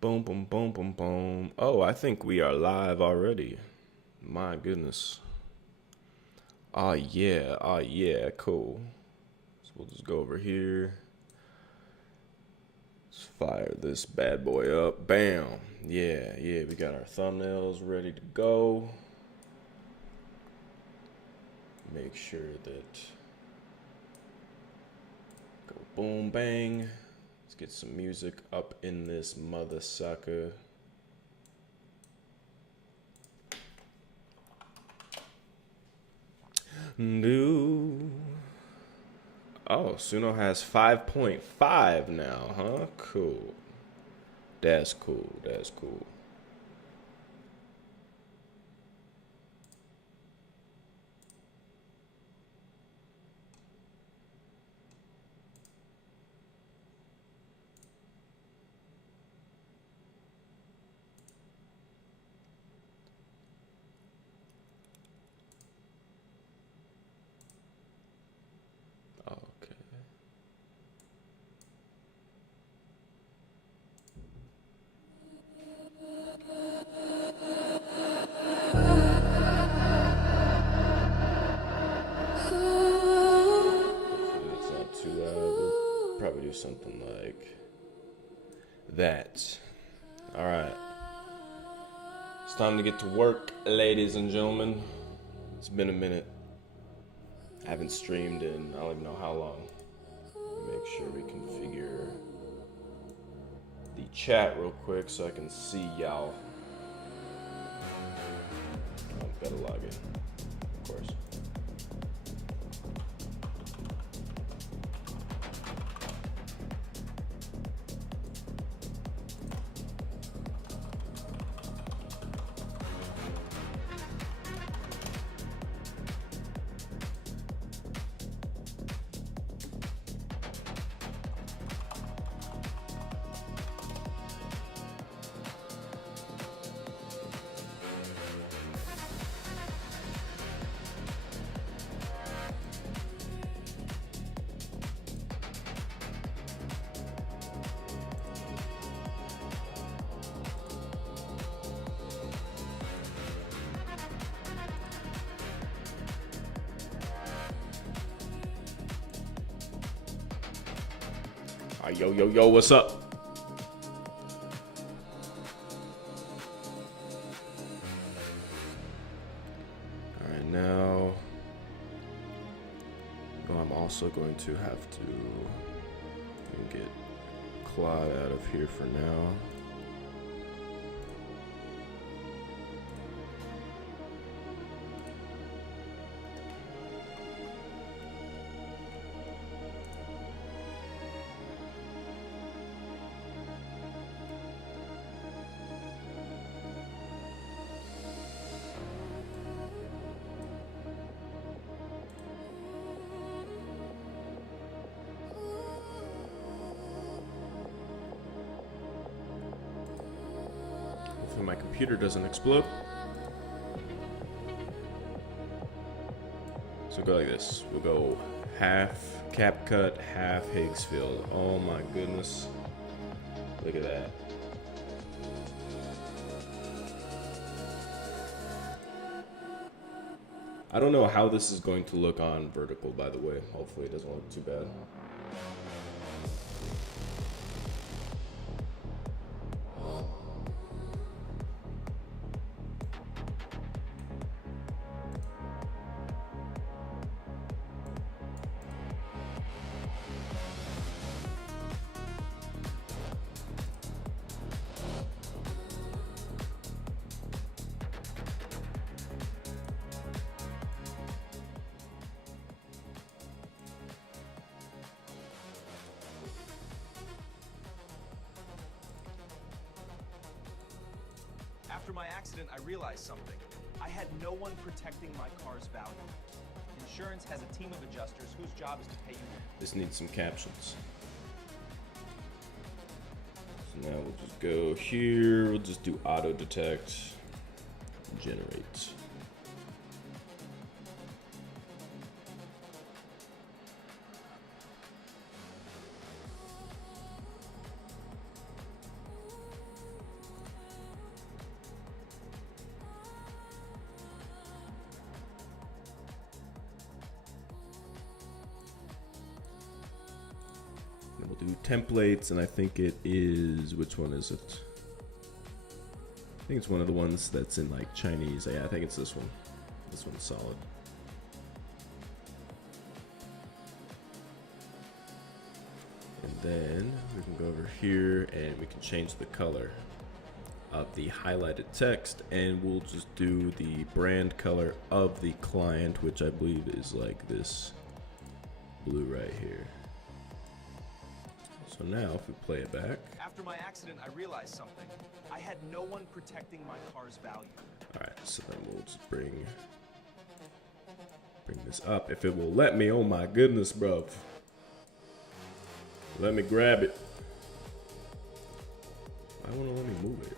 Boom, boom, boom, boom, boom. Oh, I think we are live already. My goodness. Oh, yeah. Oh, yeah. Cool. So we'll just go over here. Let's fire this bad boy up. Bam. Yeah, yeah. We got our thumbnails ready to go. Make sure that. Go boom, bang. Let's get some music up in this mother sucker. New. Oh, Suno has 5.5 now, huh? Cool. That's cool. That's cool. Okay. Hopefully it's not too loud. We'll probably do something like that. All right. It's time to get to work, ladies and gentlemen. It's been a minute. I haven't streamed in I don't even know how long. Make sure we configure the chat real quick so I can see y'all. Oh, gotta log in, of course. Yo, yo, yo, what's up? All right, now I'm also going to have to get Claude out of here for now. My computer doesn't explode. So go like this. We'll go half CapCut, half Higgsfield. Oh my goodness. Look at that. I don't know how this is going to look on vertical, by the way. Hopefully it doesn't look too bad. After my accident, I realized something. I had no one protecting my car's value. Insurance has a team of adjusters whose job is to pay you. This needs some captions. So now we'll just go here. We'll just do auto detect, generate. we'll do templates, and I think it is, which one is it? I think it's one of the ones that's in like Chinese. Yeah, I think it's this one. This one's solid. And then we can go over here and we can change the color of the highlighted text, and we'll just do the brand color of the client, which I believe is like this blue right here. So now if we play it back. After my accident, I realized something. I had no one protecting my car's value. All right, so then we'll just bring this up if it will let me. Oh my goodness, bro. Let me grab it. I want to let me move it.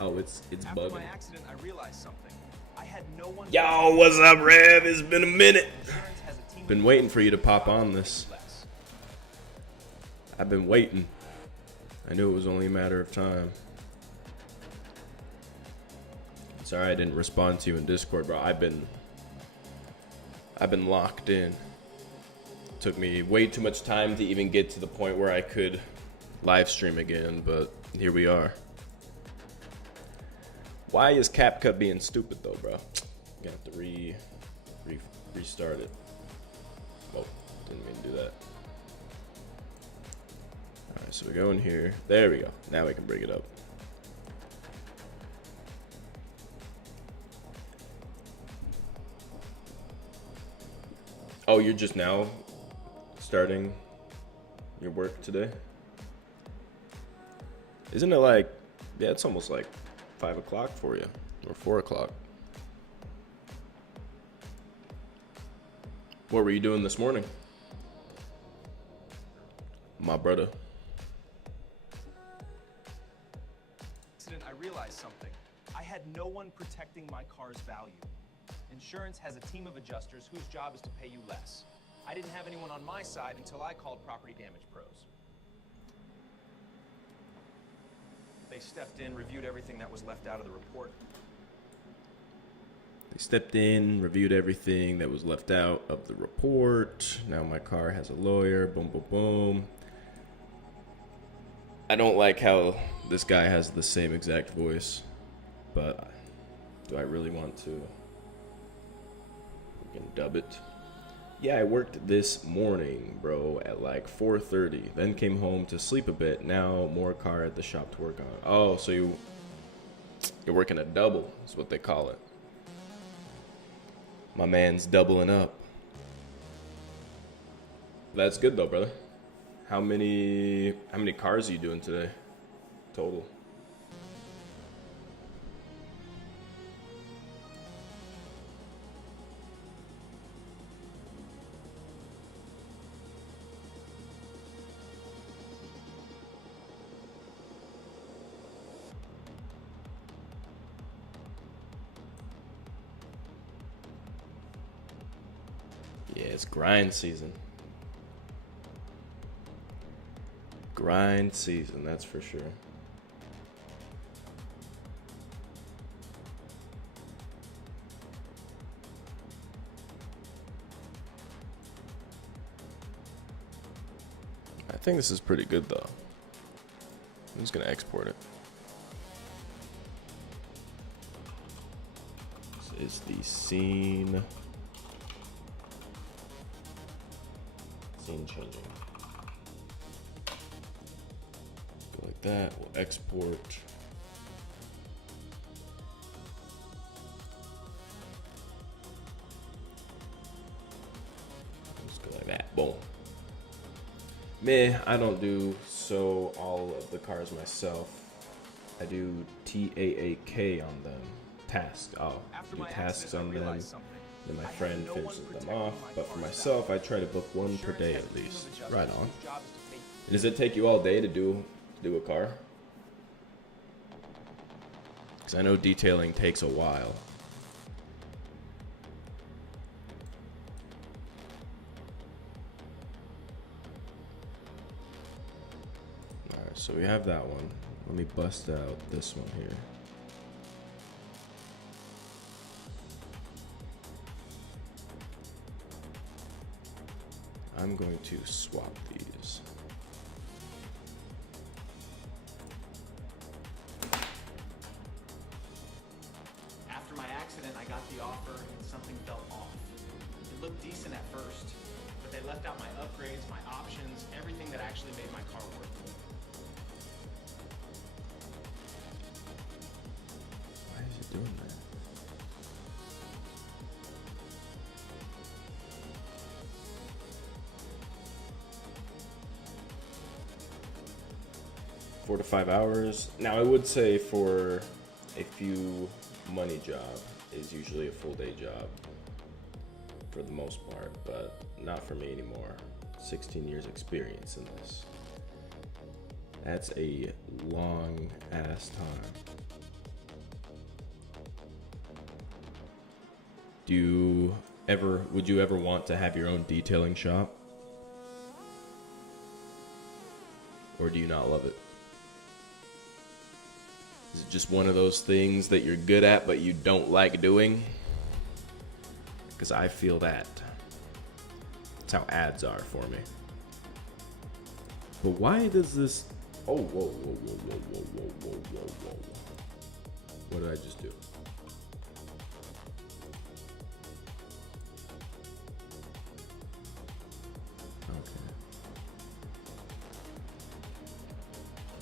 Oh, it's After bugging. my accident, I realized something. I had no one. Yo, what's up, Rev? It's been a minute. Insurance has a team Been of waiting for you to adjusters pop whose on job is to this. pay you less. I've been waiting. I knew it was only a matter of time. Sorry I didn't respond to you in Discord, bro. I've been locked in. Took me way too much time to even get to the point where I could live stream again, but here we are. Why is CapCut being stupid though, bro? Gonna have to restart it. Oh, didn't mean to do that. Alright, so we go in here. There we go. Now we can bring it up. Oh, you're just now starting your work today? Isn't it like, yeah, it's almost like 5 o'clock for you, or 4 o'clock. What were you doing this morning, my brother? I realized something. I had no one protecting my car's value. Insurance has a team of adjusters whose job is to pay you less. I didn't have anyone on my side until I called Property Damage Pros. They stepped in, reviewed everything that was left out of the report. They stepped in, reviewed everything that was left out of the report. Now my car has a lawyer. Boom, boom, boom. I don't like how this guy has the same exact voice, but do I really want to? We can dub it. Yeah, I worked this morning, bro, at like 4:30. Then came home to sleep a bit. Now more car at the shop to work on. Oh, so you're working a double, is what they call it. My man's doubling up. That's good though, brother. How many cars are you doing today, total? Yeah, it's grind season. Grind season, that's for sure. I think this is pretty good though. I'm just gonna export it. This is the scene changing. Go like that. We'll export. Just go like that. Boom. Meh, I don't do all of the cars myself. I do TAAK on them. Tasks. Oh, After do my tasks accident, I on them. realized something. Then my I had friend no one finishes them protecting off. my But for car's myself, value. I try to book one per Insurance day has a at team of least. adjusters Right on. whose job is to pay you. Does it take you all day to do a car? Because I know detailing takes a while. Alright, so we have that one. Let me bust out this one here. I'm going to swap these. After my accident, I got the offer and something felt off. It looked decent at first, but they left out my upgrades, my options, everything that actually made my car work. Why is it doing that? Four to 5 hours. Now I would say for a few money job is usually a full day job for the most part, but not for me anymore. 16 years experience in this. That's a long ass time. Would you ever want to have your own detailing shop? Or do you not love it? Is it just one of those things that you're good at but you don't like doing? Because I feel that. That's how ads are for me. But why does this... Oh, whoa, whoa, whoa, whoa, whoa, whoa, whoa, whoa, whoa. What did I just do? Okay.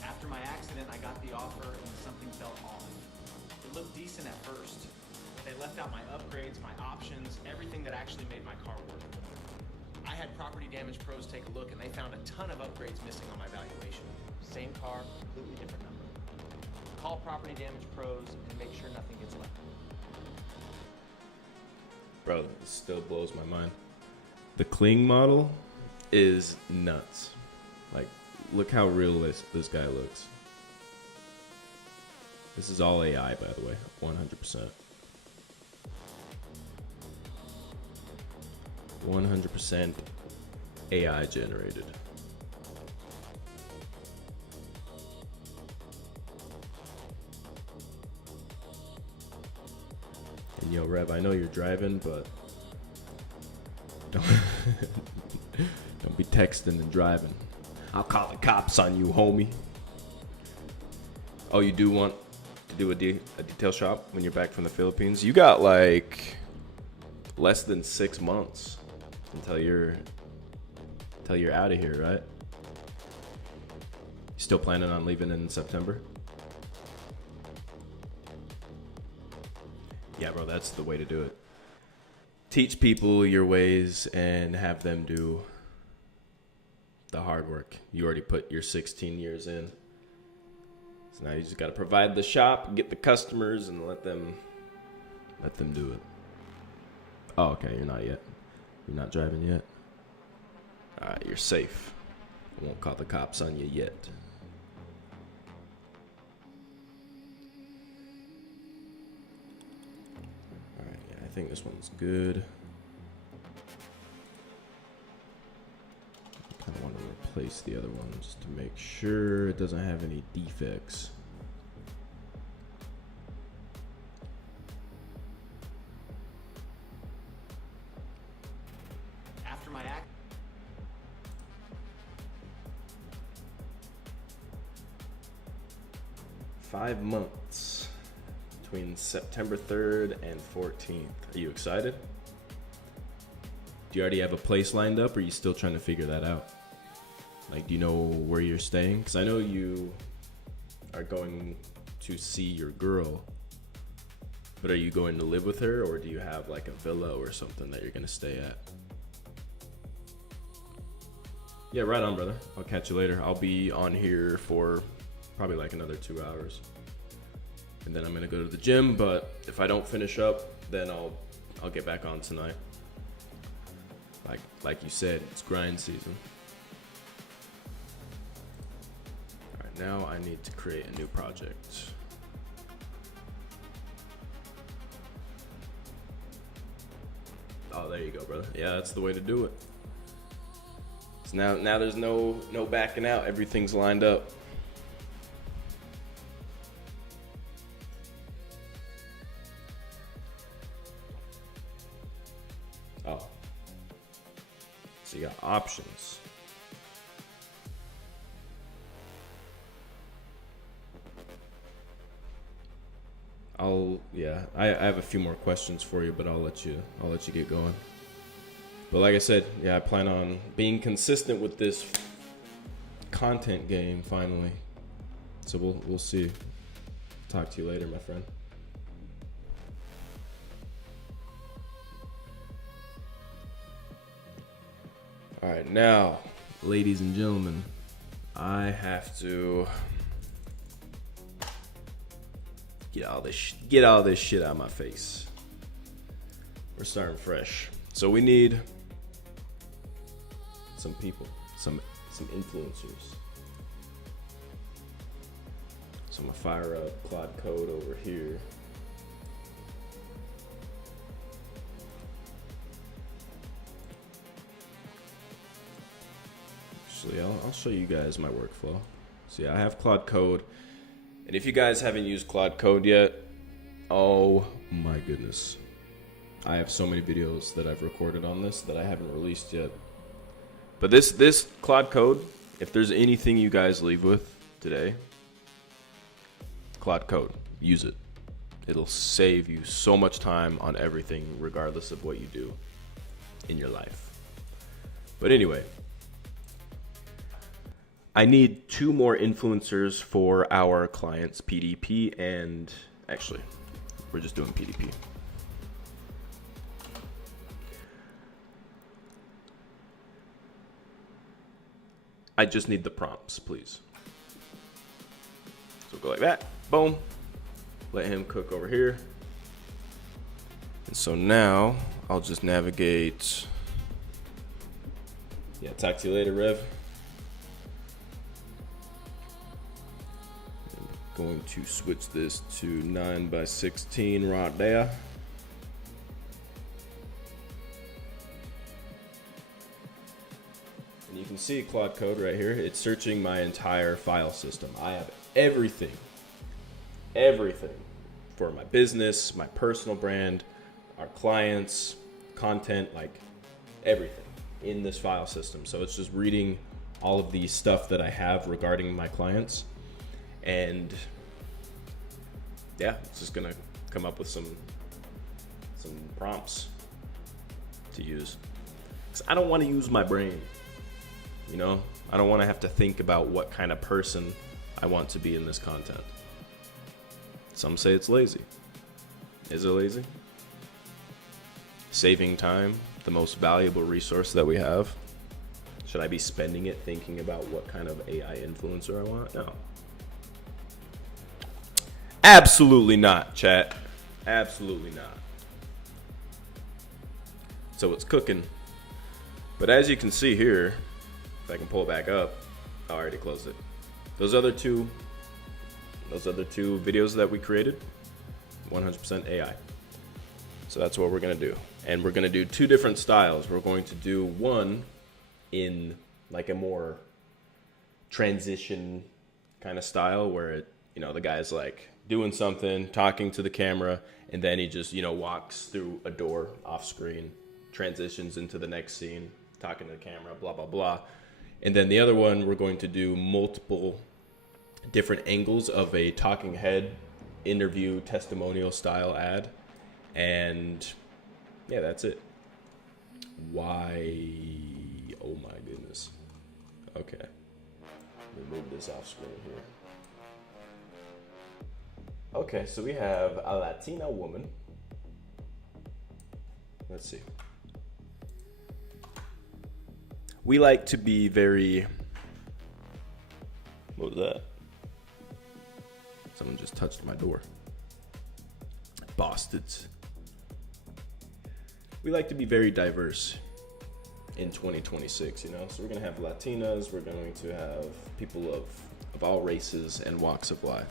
After my accident, I got the offer and something felt off. It looked decent at first, but they left out my upgrades, my options, everything that actually made my car work. I had Property Damage Pros take a look and they found a ton of upgrades missing on my valuation. Same car, completely different number. Call Property Damage Pros and make sure nothing gets left. Bro, this still blows my mind. The Kling model is nuts. Like, look how real this guy looks. This is all AI, by the way, 100%. 100% AI generated. And yo, Rev, I know you're driving, but don't be texting and driving. I'll call the cops on you, homie. Oh, you do want to do a detail shop when you're back from the Philippines? You got like less than 6 months until you're out of here, right? You still planning on leaving in September? Yeah, bro, that's the way to do it. Teach people your ways and have them do the hard work. You already put your 16 years in. So now you just got to provide the shop, get the customers, and let them do it. Oh, okay, you're not yet. You're not driving yet? All right, you're safe. I won't call the cops on you yet. All right, yeah, I think this one's good. I kind of want to replace the other one just to make sure it doesn't have any defects. After my accident, 5 months between September 3rd and 14th. Are you excited? Do you already have a place lined up, or are you still trying to figure that out? Like, do you know where you're staying? Because I know you are going to see your girl, but are you going to live with her, or do you have like a villa or something that you're going to stay at? Yeah, right on, brother. I'll catch you later. I'll be on here for probably like another 2 hours. And then I'm going to go to the gym, but if I don't finish up, then I'll get back on tonight. Like you said, it's grind season. All right, now I need to create a new project. Oh, there you go, brother. Yeah, that's the way to do it. So now there's no backing out. Everything's lined up. Oh. So you got options. I have a few more questions for you, but I'll let you get going. But like I said, yeah, I plan on being consistent with this content game finally. So we'll see. Talk to you later, my friend. All right, now, ladies and gentlemen, I have to get all this shit out of my face. We're starting fresh. So we need some people, some influencers. So I'm gonna fire up Claude Code over here. Actually, I'll show you guys my workflow. So yeah, I have Claude Code. And if you guys haven't used Claude Code yet, oh my goodness. I have so many videos that I've recorded on this that I haven't released yet. But this Claude Code, if there's anything you guys leave with today, Claude Code, use it. It'll save you so much time on everything, regardless of what you do in your life. But anyway, I need 2 more influencers for our clients, PDP, and actually, we're just doing PDP. I just need the prompts, please. So go like that, boom. Let him cook over here. And so now I'll just navigate. Yeah, talk to you later, Rev. I'm going to switch this to 9:16 right there. And you can see Claude Code right here. It's searching my entire file system. I have everything for my business, my personal brand, our clients, content, like everything in this file system. So it's just reading all of the stuff that I have regarding my clients. And yeah, it's just gonna come up with some prompts to use. 'Cause I don't want to use my brain, you know? I don't want to have to think about what kind of person I want to be in this content. Some say it's lazy. Is it lazy? Saving time, the most valuable resource that we have. Should I be spending it thinking about what kind of AI influencer I want? No. Absolutely not, chat. Absolutely not. So it's cooking. But as you can see here, if I can pull it back up, I already closed it. Those other two videos that we created, 100% AI. So that's what we're gonna do. And we're gonna do 2 different styles. We're going to do one in like a more transition kind of style where it, you know, the guy's like doing something, talking to the camera, and then he just, you know, walks through a door off screen, transitions into the next scene, talking to the camera, blah, blah, blah. And then the other one, we're going to do multiple different angles of a talking head interview testimonial style ad. And yeah, that's it. Why? Oh my goodness. Okay. Let me move this off screen here. Okay, so we have a Latina woman. Let's see. We like to be very... What was that? Someone just touched my door. Bastards. We like to be very diverse in 2026, you know? So we're going to have Latinas, we're going to have people of all races and walks of life.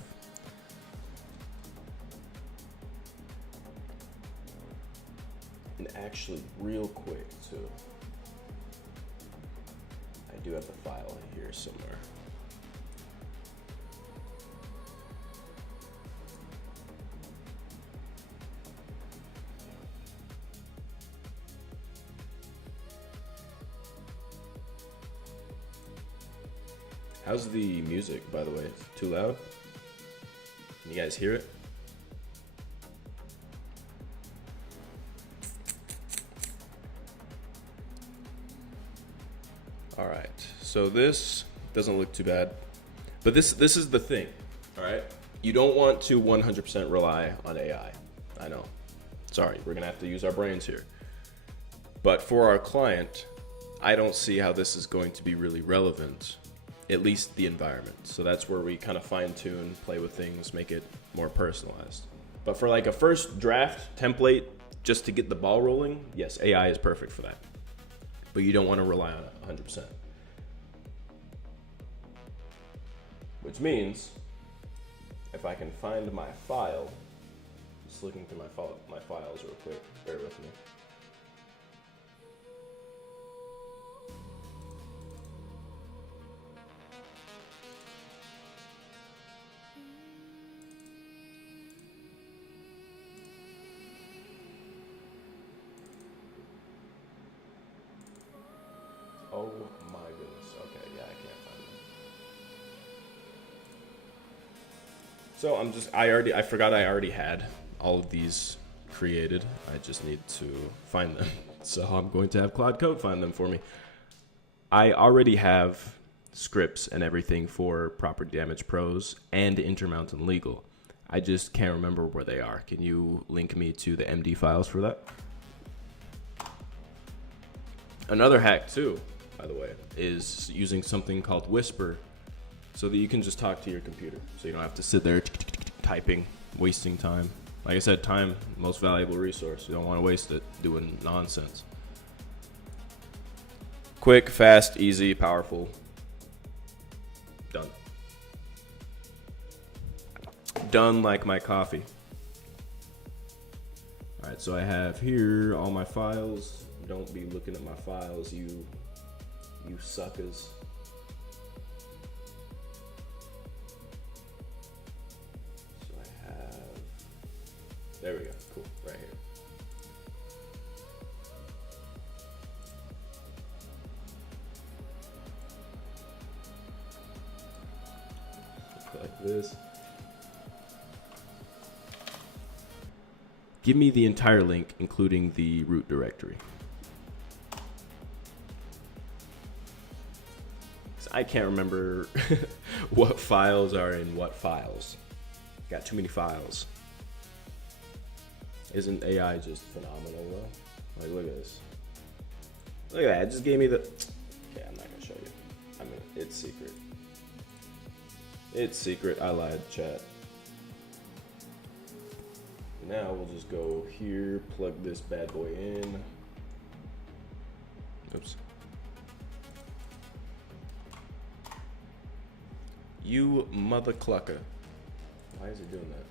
And actually, real quick, too, I do have the file in here somewhere. How's the music, by the way? Too loud? Can you guys hear it? All right, so this doesn't look too bad, but this is the thing, all right? You don't want to 100% rely on AI. I know. Sorry, we're gonna have to use our brains here. But for our client, I don't see how this is going to be really relevant, at least the environment. So that's where we kind of fine tune, play with things, make it more personalized. But for like a first draft template, just to get the ball rolling, yes, AI is perfect for that. But you don't want to rely on it 100%. Which means, if I can find my file, just looking through my files real quick, bear with me. Oh my goodness. Okay, yeah, I can't find them. So I forgot I already had all of these created. I just need to find them. So I'm going to have Cloud Code find them for me. I already have scripts and everything for Property Damage Pros and Intermountain Legal. I just can't remember where they are. Can you link me to the MD files for that? Another hack too, by the way, is using something called Whisper so that you can just talk to your computer. So you don't have to sit there typing, wasting time. Like I said, time, most valuable resource. You don't want to waste it doing nonsense. Quick, fast, easy, powerful. Done. Done like my coffee. All right, so I have here all my files. Don't be looking at my files, you suckers. So I have, there we go, cool, right here. Like this. Give me the entire link, including the root directory. I can't remember what files are in what files. Got too many files. Isn't AI just phenomenal though? Like, look at this. Look at that, it just gave me the... Okay, I'm not gonna show you. I mean, it's secret. It's secret, I lied, chat. Now we'll just go here, plug this bad boy in. Oops. You mother clucker. Why is it doing that?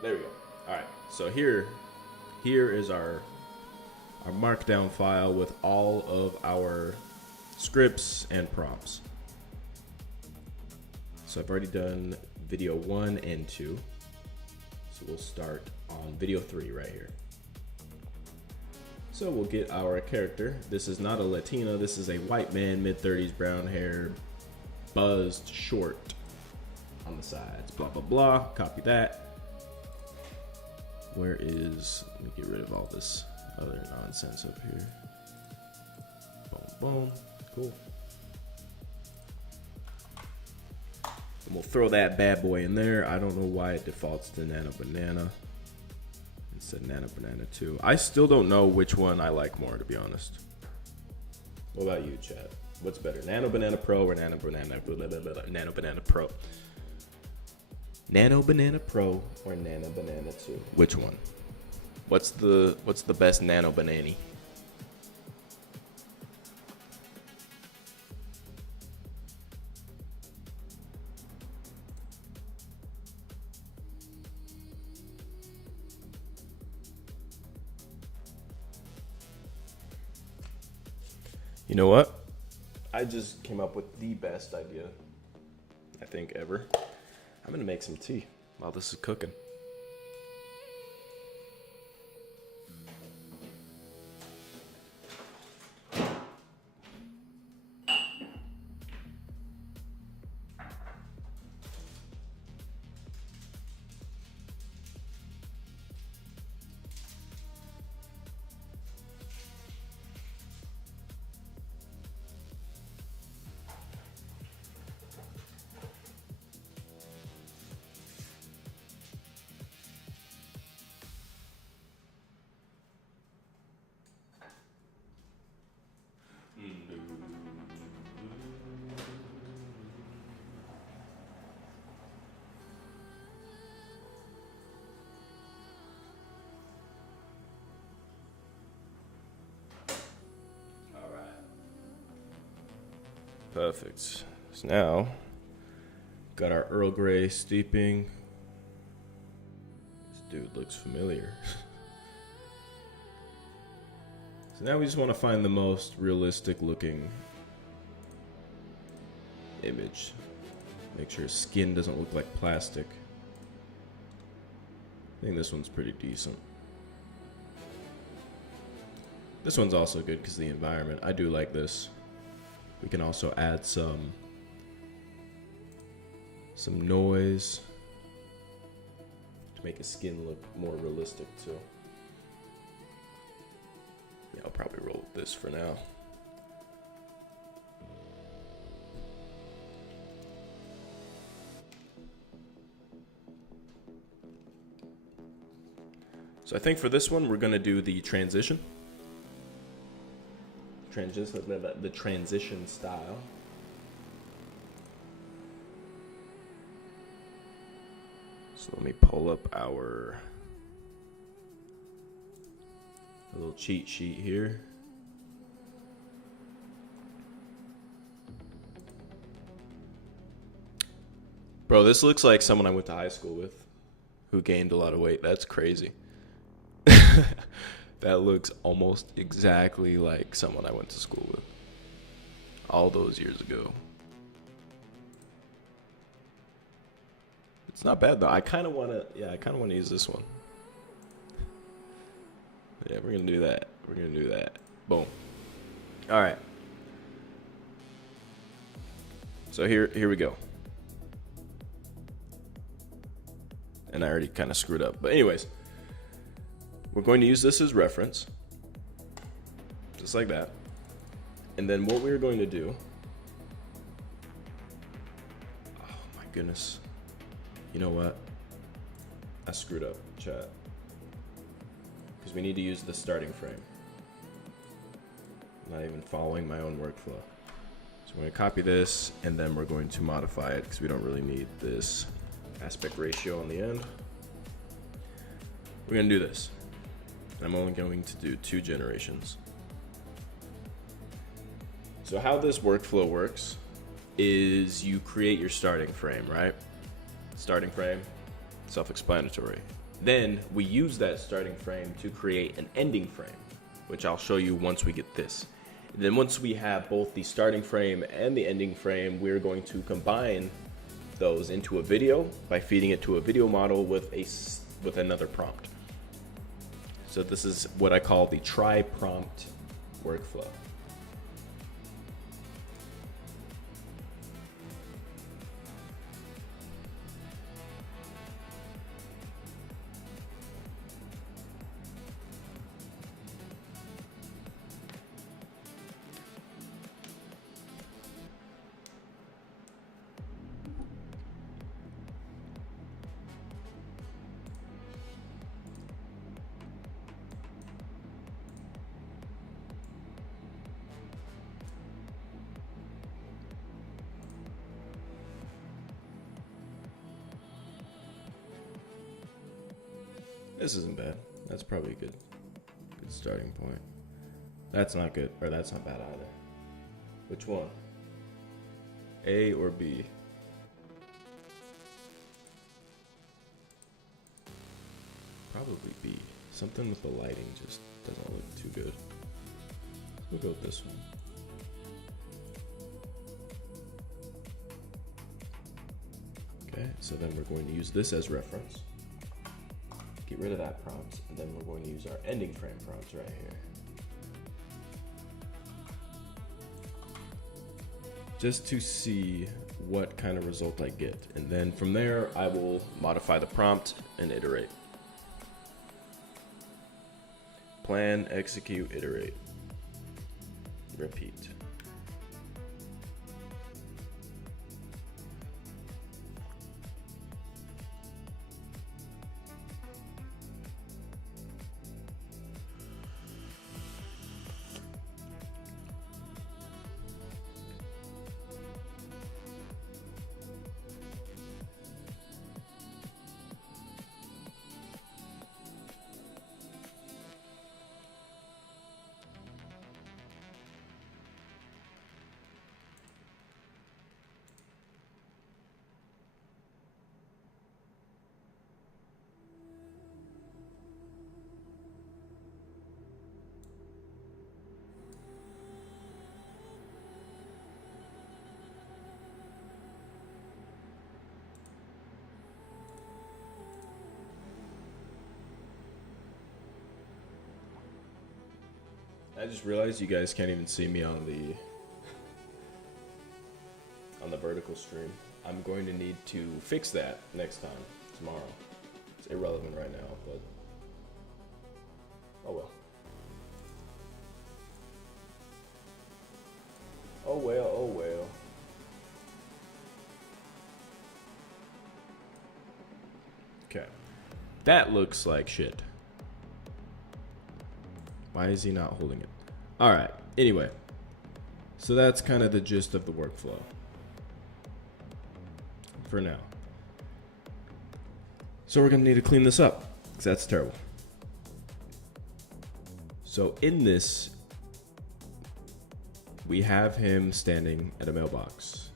There we go. All right, so here is our markdown file with all of our scripts and prompts. So I've already done video 1 and 2. So we'll start on video 3 right here. So we'll get our character. This is not a Latina, this is a white man, mid-30s, brown hair, buzzed, short on the sides, blah, blah, blah. Copy that. Where is, let me get rid of all this other nonsense up here. Boom, boom, cool. And we'll throw that bad boy in there. I don't know why it defaults to NanoBanana. Said NanoBanana 2. I still don't know which one I like more, to be honest. What about you, chat? What's better, NanoBanana Pro or NanoBanana Pro? NanoBanana Pro or NanoBanana 2? Which one? What's the best NanoBanana? You know what? I just came up with the best idea, I think, ever. I'm gonna make some tea while this is cooking. Perfect. So now, got our Earl Grey steeping. This dude looks familiar. So now we just want to find the most realistic looking image. Make sure his skin doesn't look like plastic. I think this one's pretty decent. This one's also good because the environment. I do like this. We can also add some noise to make his skin look more realistic too. Yeah, I'll probably roll with this for now. So I think for this one, we're gonna do the transition. The transition style. So let me pull up our little cheat sheet here. Bro, this looks like someone I went to high school with who gained a lot of weight. That's crazy. That looks almost exactly like someone I went to school with all those years ago. It's not bad though. I kind of want to use this one. Yeah, we're going to do that. We're going to do that. Boom. All right. So here we go. And I already kind of screwed up. But anyways, we're going to use this as reference, just like that. And then what we're going to do, oh my goodness. You know what? I screwed up, chat. Because we need to use the starting frame. I'm not even following my own workflow. So we're going to copy this, and then we're going to modify it because we don't really need this aspect ratio on the end. We're going to do this. I'm only going to do 2 generations. So how this workflow works is you create your starting frame, right? Starting frame, self-explanatory. Then we use that starting frame to create an ending frame, which I'll show you once we get this. And then once we have both the starting frame and the ending frame, we're going to combine those into a video by feeding it to a video model with another prompt. So this is what I call the tri-prompt workflow. This isn't bad. That's probably a good starting point. That's not good, or that's not bad either. Which one? A or B? Probably B. Something with the lighting just doesn't look too good. We'll go with this one. Okay, so then we're going to use this as reference. Get rid of that prompt, and then we're going to use our ending frame prompt right here. Just to see what kind of result I get. And then from there, I will modify the prompt and iterate. Plan, execute, iterate. Repeat. I just realized you guys can't even see me on the vertical stream. I'm going to need to fix that next time, tomorrow. It's irrelevant right now, but oh well. Oh well, oh well. Okay. That looks like shit. Why is he not holding it? Alright, anyway. So that's kind of the gist of the workflow. For now. So we're going to need to clean this up, because that's terrible. So in this, we have him standing at a mailbox.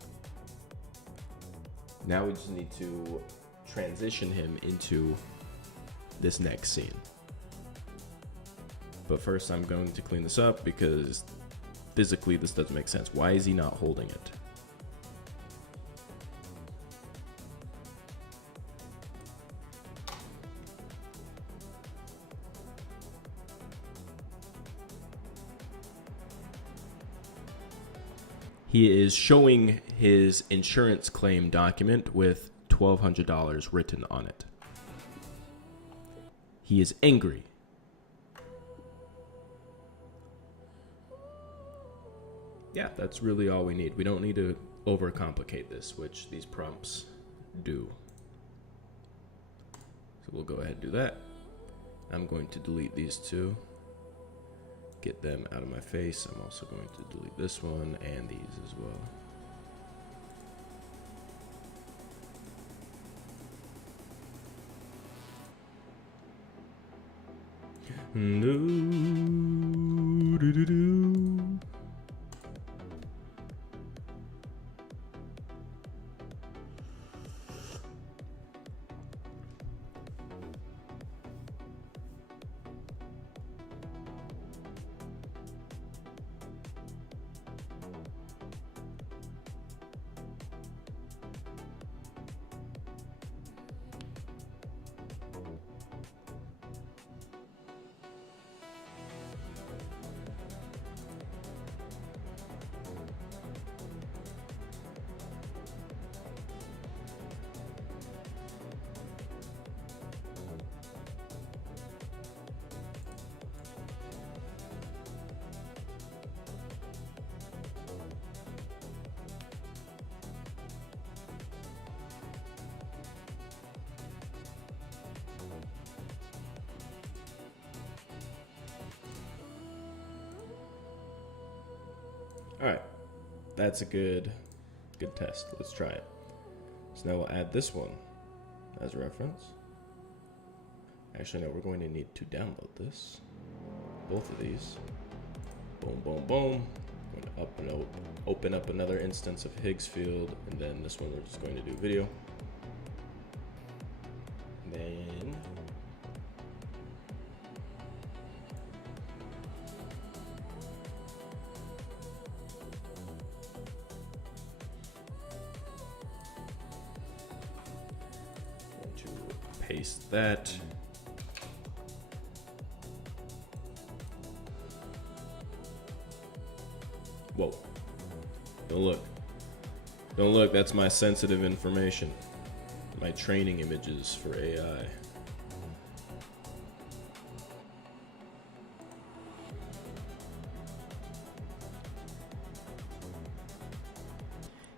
Now we just need to transition him into this next scene. But first I'm going to clean this up because physically this doesn't make sense. Why is he not holding it? He is showing his insurance claim document with $1,200 written on it. He is angry. Yeah, that's really all we need. We don't need to overcomplicate this, which these prompts do. So we'll go ahead and do that. I'm going to delete these two. Get them out of my face. I'm also going to delete this one and these as well. All right, that's a good test. Let's try it. So now we'll add this one as a reference. Actually, no, we're going to need to download this. Both of these. Boom, boom, boom. I'm going to open up another instance of Higgsfield, and then this one we're just going to do video. And then paste that. Whoa. Don't look. Don't look, that's my sensitive information. My training images for AI.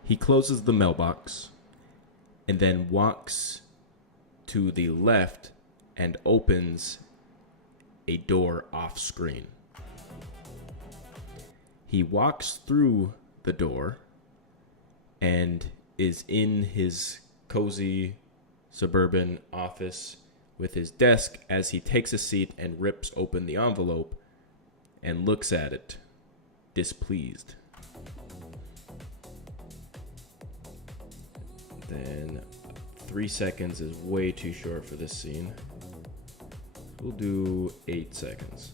He closes the mailbox and then walks to the left and opens a door off screen. He walks through the door and is in his cozy suburban office with his desk as he takes a seat and rips open the envelope and looks at it, displeased. Then 3 seconds is way too short for this scene. We'll do 8 seconds.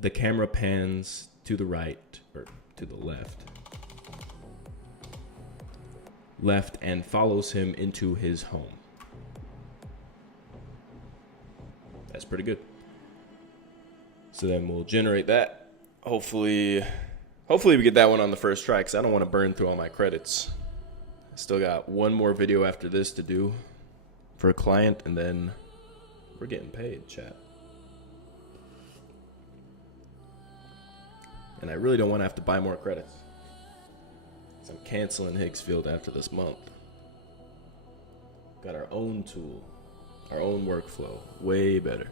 The camera pans to the right, or to the left, and follows him into his home. That's pretty good. So then we'll generate that. Hopefully we get that one on the first try, because I don't want to burn through all my credits. I still got one more video after this to do for a client, and then we're getting paid, chat. And I really don't want to have to buy more credits, so I'm canceling Higgsfield after this month. Got our own tool, our own workflow, way better.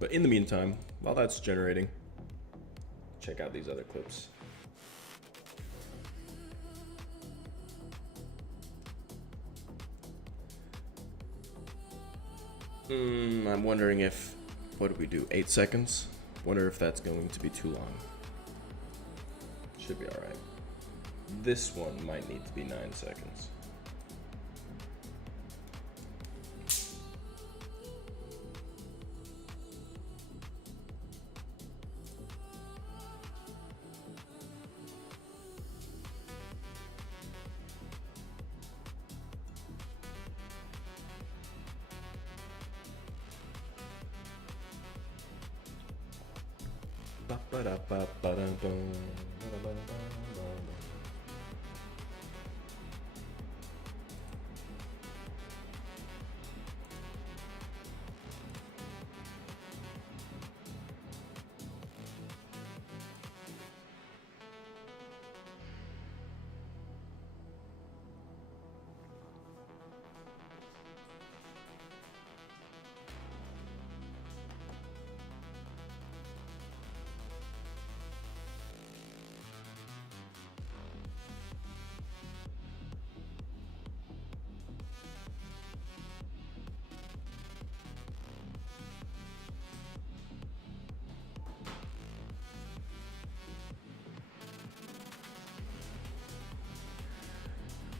But in the meantime, while that's generating, check out these other clips. I'm wondering if, what did we do, 8 seconds? Wonder if that's going to be too long. Should be all right. This one might need to be 9 seconds.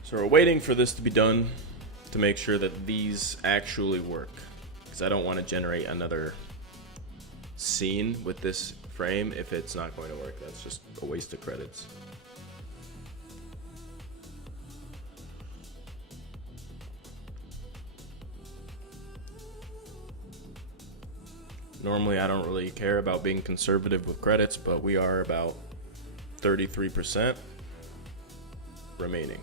So we're waiting for this to be done to make sure that these actually work, because I don't want to generate another scene with this frame if it's not going to work. That's just a waste of credits. Normally I don't really care about being conservative with credits, but we are about 33% remaining.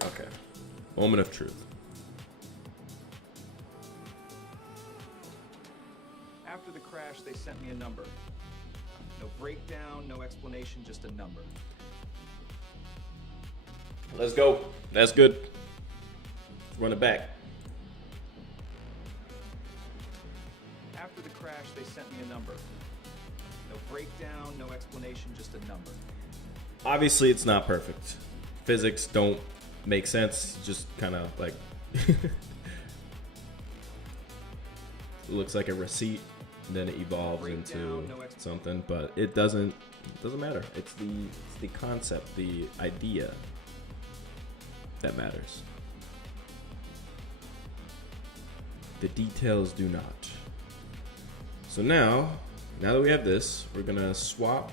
Okay, moment of truth. After the crash, they sent me a number. No breakdown, no explanation, just a number. Let's go. That's good. Let's run it back. After the crash, they sent me a number. No breakdown, no explanation, just a number. Obviously, it's not perfect. Physics don't make sense. Just kind of like it looks like a receipt, and then it evolves into something, but it doesn't matter. It's the concept, the idea that matters. The details do not. So now that we have this, we're gonna swap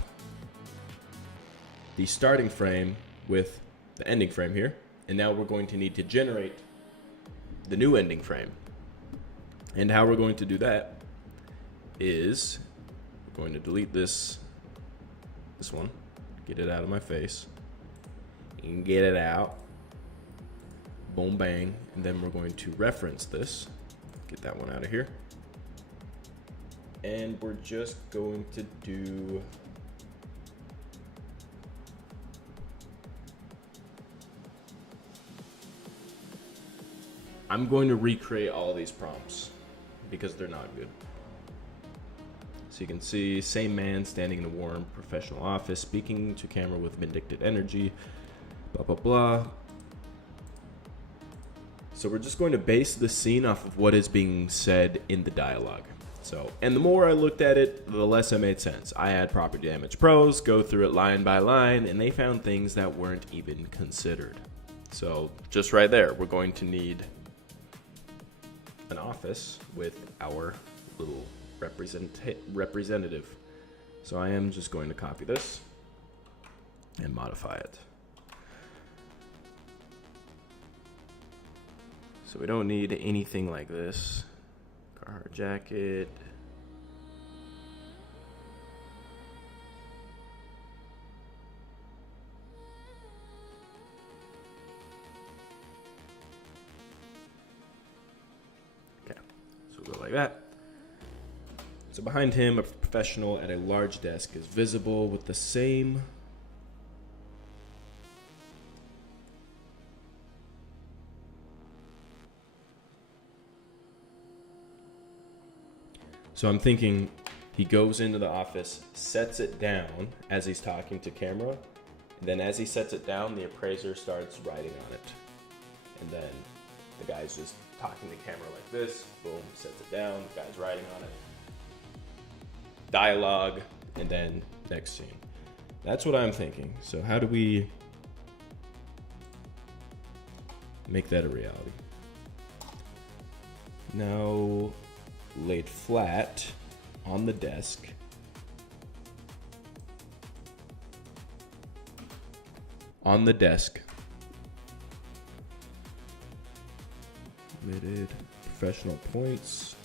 the starting frame with the ending frame here. And now we're going to need to generate the new ending frame. And how we're going to do that is we're going to delete this one, get it out of my face, and get it out. Boom, bang. And then we're going to reference this, get that one out of here. And we're just going to do I'm going to recreate all these prompts because they're not good. So you can see, same man standing in a warm professional office, speaking to camera with vindictive energy, blah, blah, blah. So we're just going to base the scene off of what is being said in the dialogue. So, and the more I looked at it, the less it made sense. I had property damage pros go through it line by line, and they found things that weren't even considered. So just right there, we're going to need an office with our little representative. So I am just going to copy this and modify it. So we don't need anything like this. Carhartt jacket. Okay, so we'll go like that. So behind him, a professional at a large desk is visible with the same So I'm thinking he goes into the office, sets it down as he's talking to camera, and then as he sets it down, the appraiser starts writing on it. And then the guy's just talking to camera like this, boom, sets it down, the guy's writing on it. Dialogue, and then next scene. That's what I'm thinking. So how do we make that a reality? Now, laid flat on the desk. On the desk. Omitted professional points.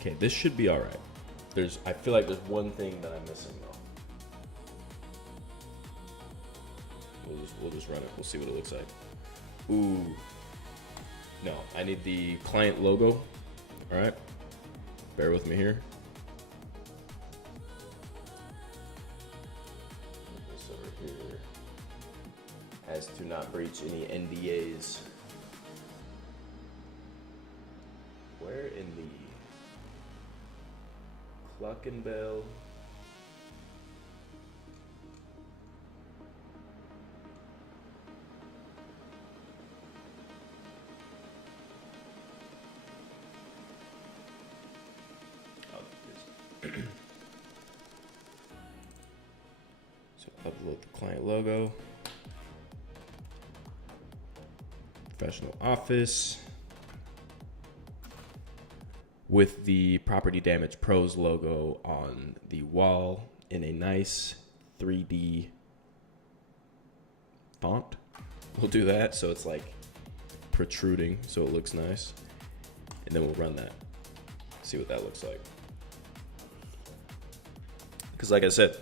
Okay, this should be all right. I feel like there's one thing that I'm missing though. We'll just run it. We'll see what it looks like. Ooh. No, I need the client logo. All right. Bear with me here. Put this over here. As to not breach any NDAs. Where in the Cluckenbell? So upload the client logo. Professional office. With the Property Damage Pros logo on the wall in a nice 3D font. We'll do that so it's like protruding so it looks nice. And then we'll run that. See what that looks like. Because like I said,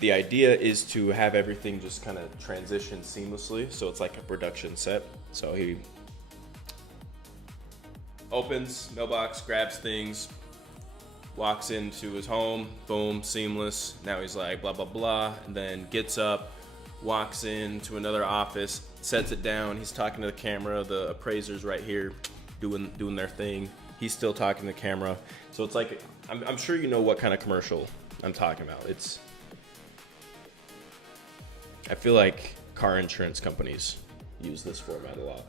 the idea is to have everything just kind of transition seamlessly. So it's like a production set. So he opens mailbox, grabs things, walks into his home, boom, seamless. Now he's like blah, blah, blah. And then gets up, walks into another office, sets it down. He's talking to the camera. The appraiser's right here doing their thing. He's still talking to the camera. So it's like, I'm sure you know what kind of commercial I'm talking about. I feel like car insurance companies use this format a lot.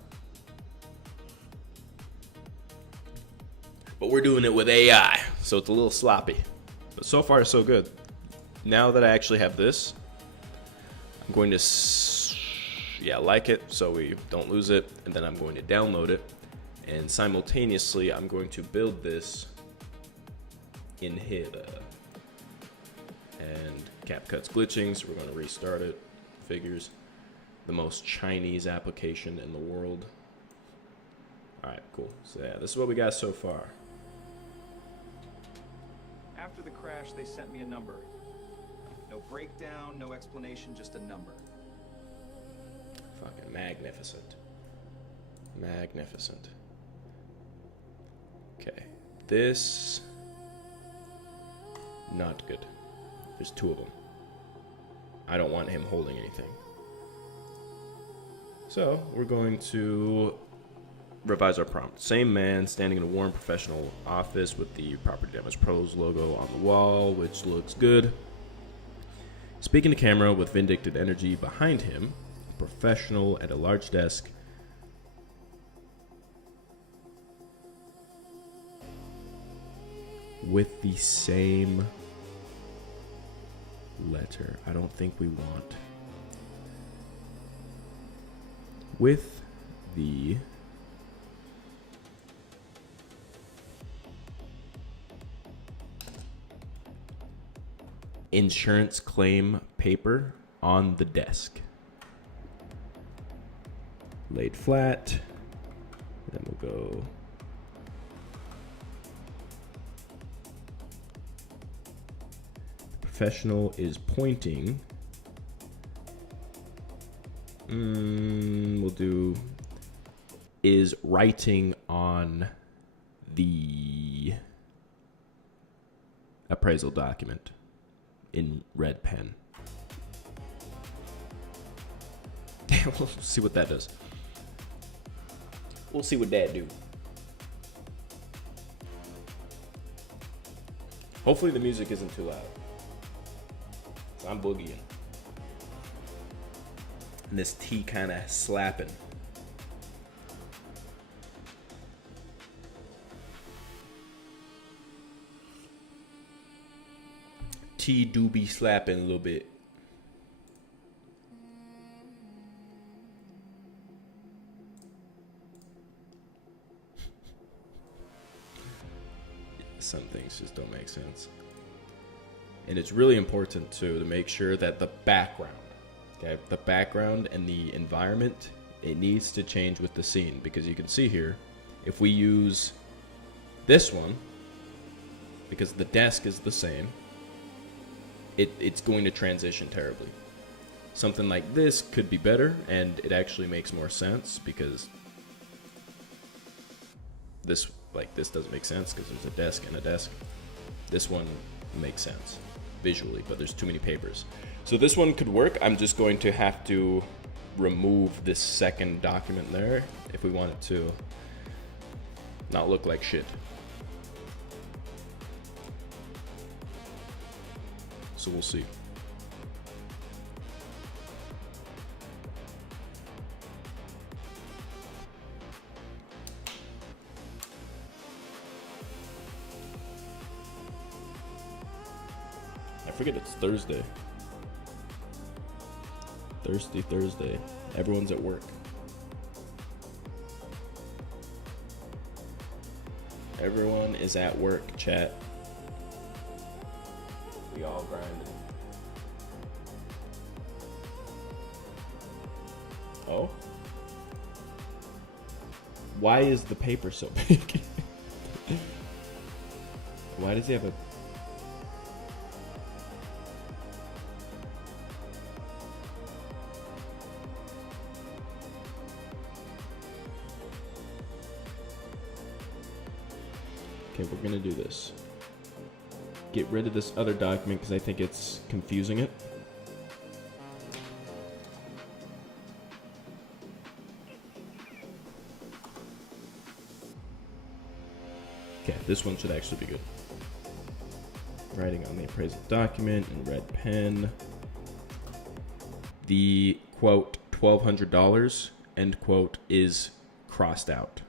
But we're doing it with AI, so it's a little sloppy. But so far, so good. Now that I actually have this, I'm going to, like it so we don't lose it. And then I'm going to download it. And simultaneously, I'm going to build this in here. And CapCut's glitching, so we're going to restart it. Figures. The most Chinese application in the world. All right, cool. So yeah, this is what we got so far. After the crash, they sent me a number. No breakdown, no explanation, just a number. Fucking magnificent. Magnificent. Okay. This... not good. There's two of them. I don't want him holding anything. So, we're going to revise our prompt. Same man standing in a warm professional office with the Property Damage Pros logo on the wall, which looks good. Speaking to camera with vindictive energy behind him, a professional at a large desk. With the same letter. I don't think we want. With the insurance claim paper on the desk. Laid flat. Then we'll go. Professional is pointing. We'll do is writing on the appraisal document in red pen. We'll see what that does. We'll see what that do. Hopefully the music isn't too loud. I'm boogieing. And this tea kind of slapping. Tea do be slapping a little bit. Some things just don't make sense. And it's really important too to make sure that the background, okay, the background and the environment, it needs to change with the scene, because you can see here, if we use this one, because the desk is the same, it's going to transition terribly. Something like this could be better, and it actually makes more sense, because this doesn't make sense because there's a desk and a desk. This one makes sense visually, but there's too many papers. So this one could work. I'm just going to have to remove this second document there if we want it to not look like shit. So we'll see. I forget it's Thursday. Thirsty Thursday. Everyone's at work. Everyone is at work, chat. We all grinding. Oh? Why is the paper so big? Why does he have a... Okay, we're gonna do this. Get rid of this other document because I think it's confusing it. Okay, this one should actually be good. Writing on the appraisal document in red pen. The quote $1,200 end quote is crossed out.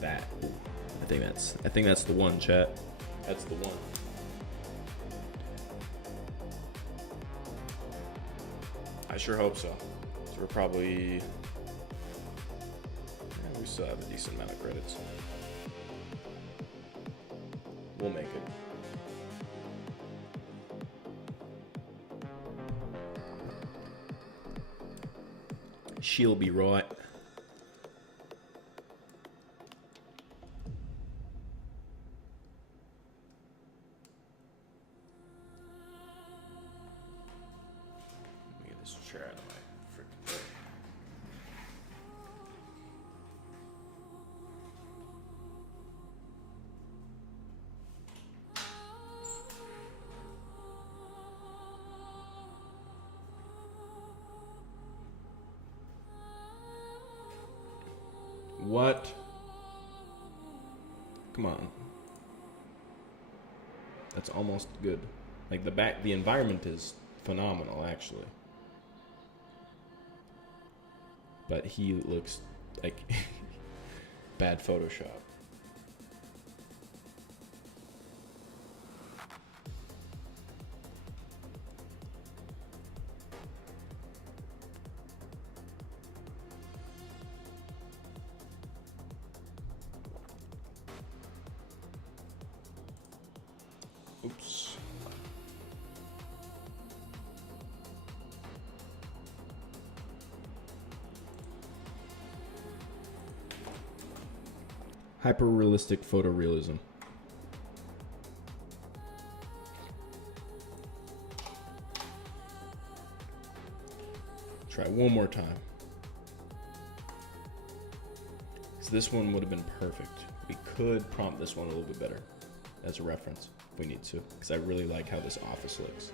That. Ooh, I think that's the one, chat. That's the one. I sure hope so. So we're probably... Yeah, we still have a decent amount of credits. We'll make it. She'll be right. What? Come on. That's almost good. Like the environment is phenomenal, actually. But he looks like bad Photoshop. Oops. Hyper-realistic photorealism. Try one more time. So this one would have been perfect. We could prompt this one a little bit better as a reference if we need to, because I really like how this office looks.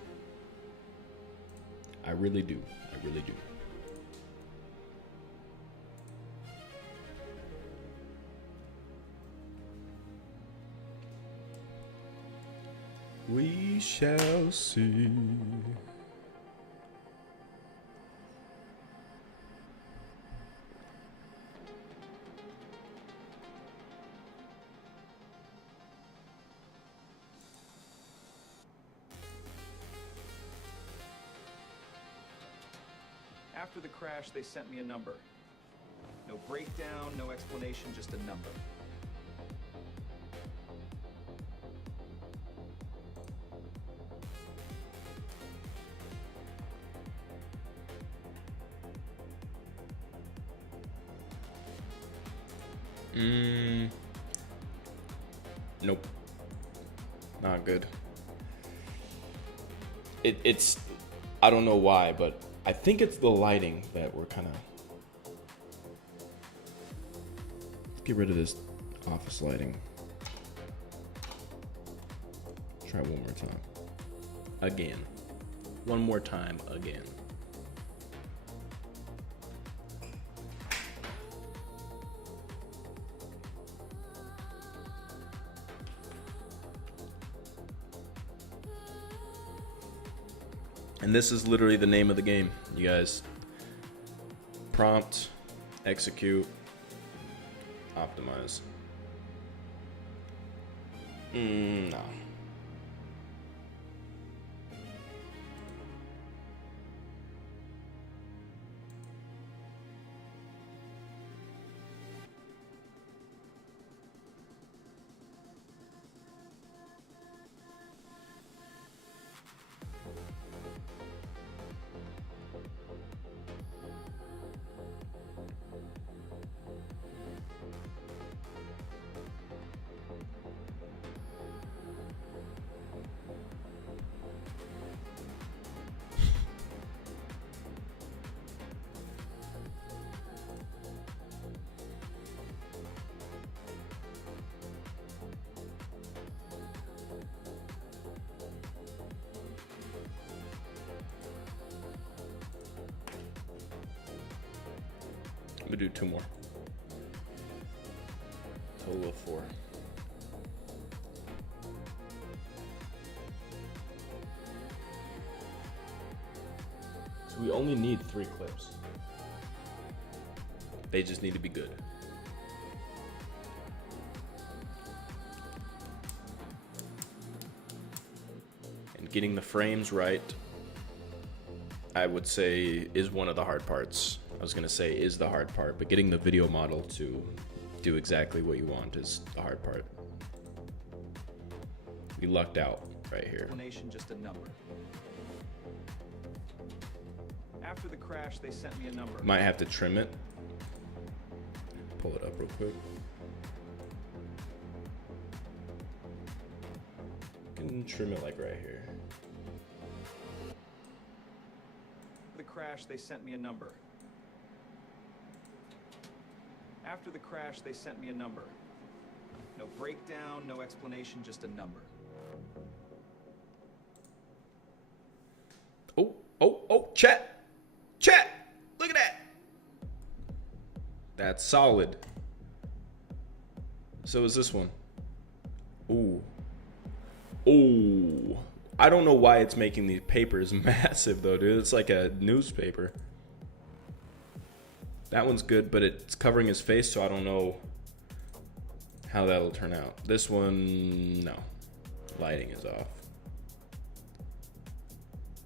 I really do. I really do. We shall see. After the crash, they sent me a number. No breakdown, no explanation, just a number. Nope. Not good. It's, I don't know why, but I think it's the lighting that we're kind of... Let's get rid of this office lighting. Try one more time. Again. One more time, again. And this is literally the name of the game, you guys. Prompt, execute, optimize. No. Let me do two more. Total of 4. So we only need 3 clips. They just need to be good. And getting the frames right, I would say, is one of the hard parts. I was gonna say is the hard part, but getting the video model to do exactly what you want is the hard part. We lucked out right here. Explanation, just a number. After the crash, they sent me a number. Might have to trim it. Pull it up real quick. You can trim it like right here. After the crash, they sent me a number. After the crash, they sent me a number. No breakdown, no explanation, just a number. Oh, chat! Chat! Look at that! That's solid. So is this one. Ooh. I don't know why it's making these papers massive though, dude. It's like a newspaper. That one's good, but it's covering his face, so I don't know how that'll turn out. This one, no. Lighting is off.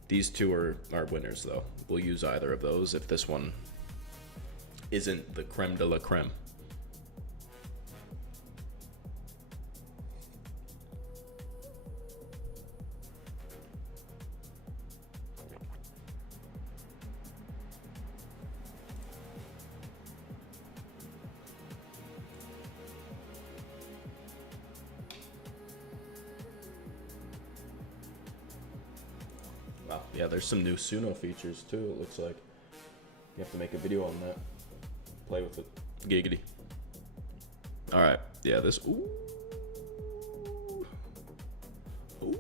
These two are winners though. We'll use either of those if this one isn't the creme de la creme. Wow, yeah, there's some new Suno features too, it looks like. You have to make a video on that. Play with it. Giggity. Alright, yeah, this. Ooh. Ooh.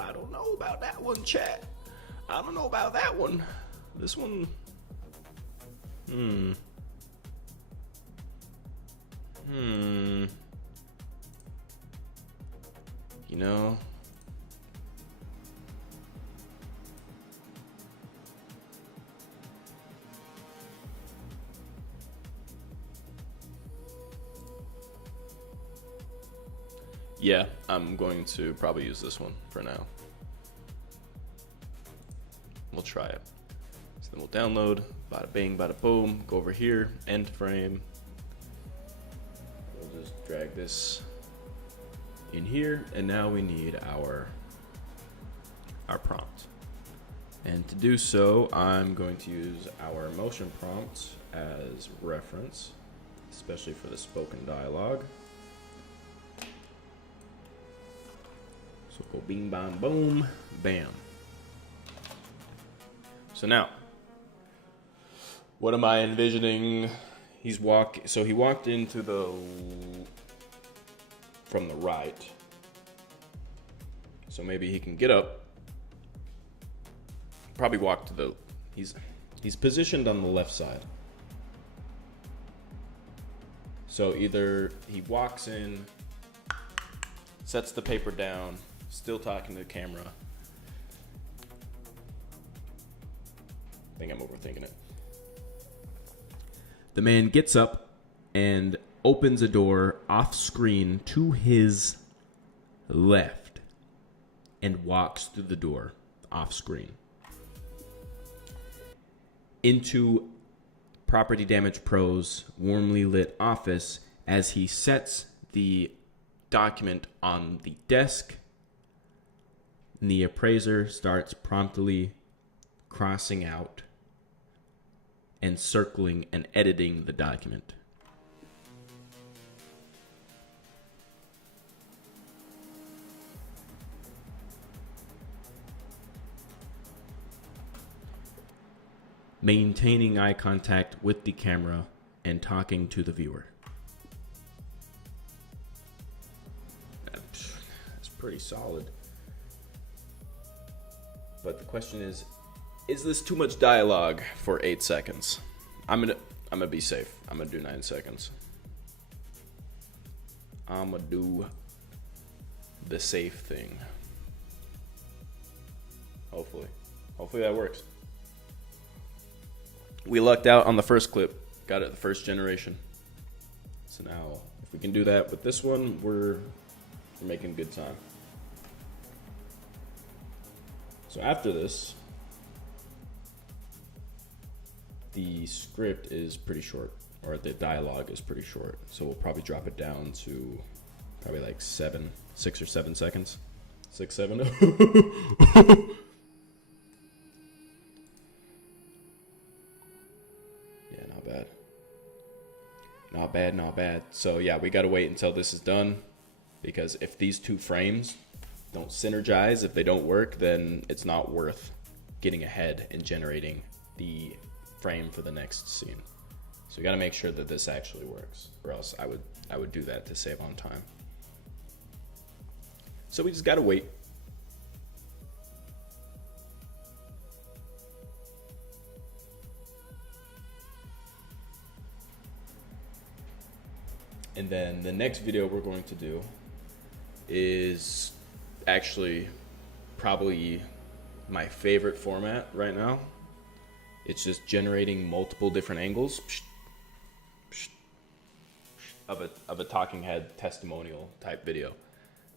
I don't know about that one, chat. I don't know about that one. This one. You know. Yeah, I'm going to probably use this one for now. We'll try it. So then we'll download, bada bing, bada boom, go over here, end frame. We'll just drag this in here, and now we need our prompt. And to do so, I'm going to use our motion prompt as reference, especially for the spoken dialogue. So go bing, bang, boom, bam. So now, what am I envisioning? He walked into from the right. So maybe he can get up. Probably walk to he's positioned on the left side. So either he walks in, sets the paper down, still talking to the camera. I think I'm overthinking it. The man gets up and opens a door off screen to his left and walks through the door off screen into Property Damage Pro's warmly lit office as he sets the document on the desk. And the appraiser starts promptly crossing out and circling and editing the document. Maintaining eye contact with the camera and talking to the viewer. That's pretty solid. But the question is this too much dialogue for 8 seconds? I'm gonna be safe. I'm gonna do 9 seconds. I'm gonna do the safe thing. Hopefully that works. We lucked out on the first clip. Got it the first generation. So now, if we can do that with this one, we're making good time. So after this, the script is pretty short, or the dialogue is pretty short. So we'll probably drop it down to probably like 6 or 7 seconds. 6, 7. Yeah, not bad. Not bad. So yeah, we gotta wait until this is done, because if these two frames don't synergize, if they don't work, then it's not worth getting ahead and generating the frame for the next scene. So we got to make sure that this actually works, or else I would do that to save on time. So we just got to wait. And then the next video we're going to do is actually probably my favorite format right now. It's just generating multiple different angles of a talking head testimonial type video.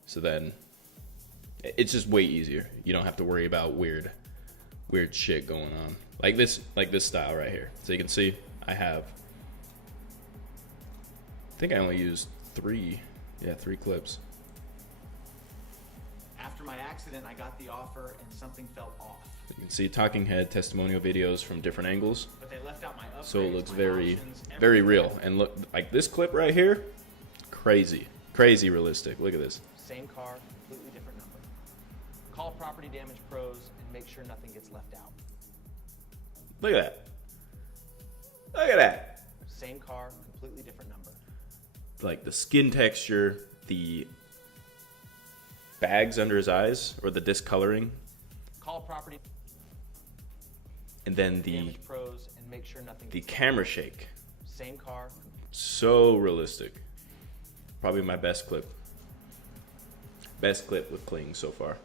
So then it's just way easier. You don't have to worry about weird shit going on. Like this style right here. So you can see I think I only used three clips. After my accident, I got the offer and something felt off. You can see talking head testimonial videos from different angles. But they left out my upgrades, So it looks my very, options, very everything. real. And look, like this clip right here, crazy realistic. Look at this. Same car, completely different number. Call property damage pros and make sure nothing gets left out. Look at that. Look at that. Same car, completely different number. Like the skin texture, the bags under his eyes, or the discoloring, Call property and then damage pros and make sure nothing the gets camera shake. Same car. So realistic. Probably my best clip. Best clip with Kling so far.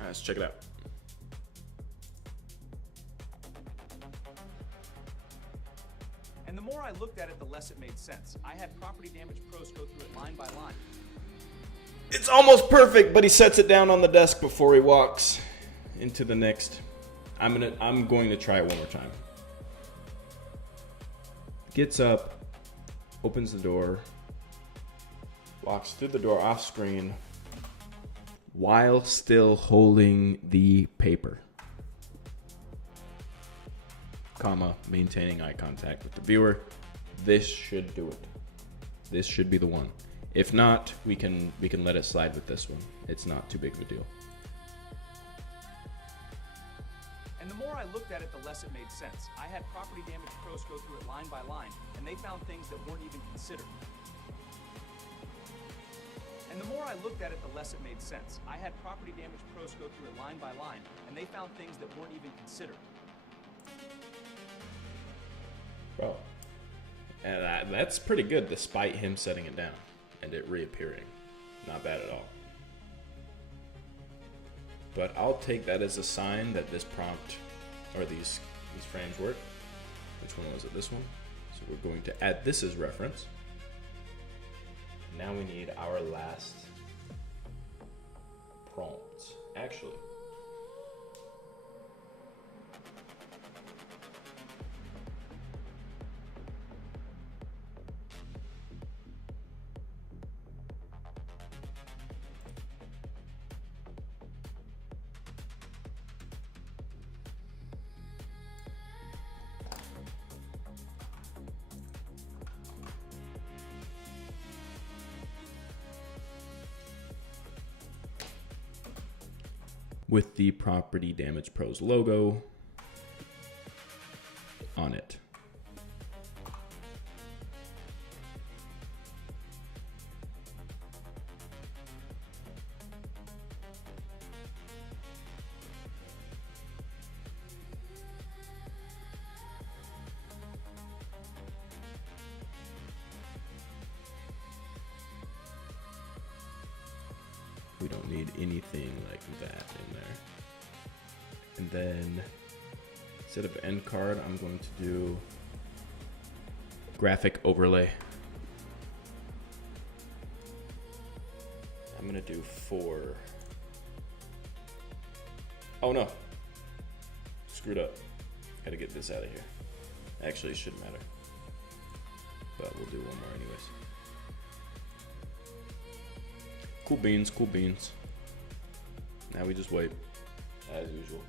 All right, let's check it out. And the more I looked at it, the less it made sense. I had property damage pros go through it line by line. It's almost perfect, but he sets it down on the desk before he walks into the next. I'm going to try it one more time. Gets up, opens the door, walks through the door off screen while still holding the paper, comma, maintaining eye contact with the viewer. This should do it. This should be the one. If not, we can let it slide with this one. It's not too big of a deal. And the more I looked at it, the less it made sense. I had property damage pros go through it line by line, and they found things that weren't even considered. And the more I looked at it, the less it made sense. I had property damage pros go through it line by line, and they found things that weren't even considered. Bro, and that's pretty good despite him setting it down and it reappearing. Not bad at all. But I'll take that as a sign that this prompt or these frames work. Which one was it? This one? So we're going to add this as reference. Now we need our last prompt. Actually, with the Property Damage Pros logo on it. We don't need anything like that in there. And then instead of end card, I'm going to do graphic overlay. I'm gonna do 4. Oh no, screwed up. Gotta get this out of here. Actually, it shouldn't matter, but we'll do one more anyways. Cool beans, cool beans. Now we just wait, as usual.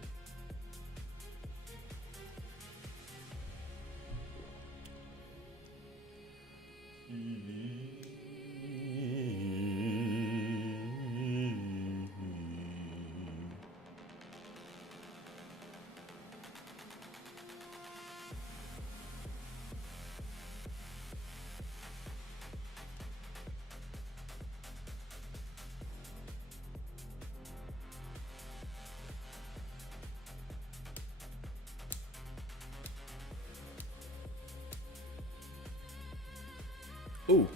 Ooh,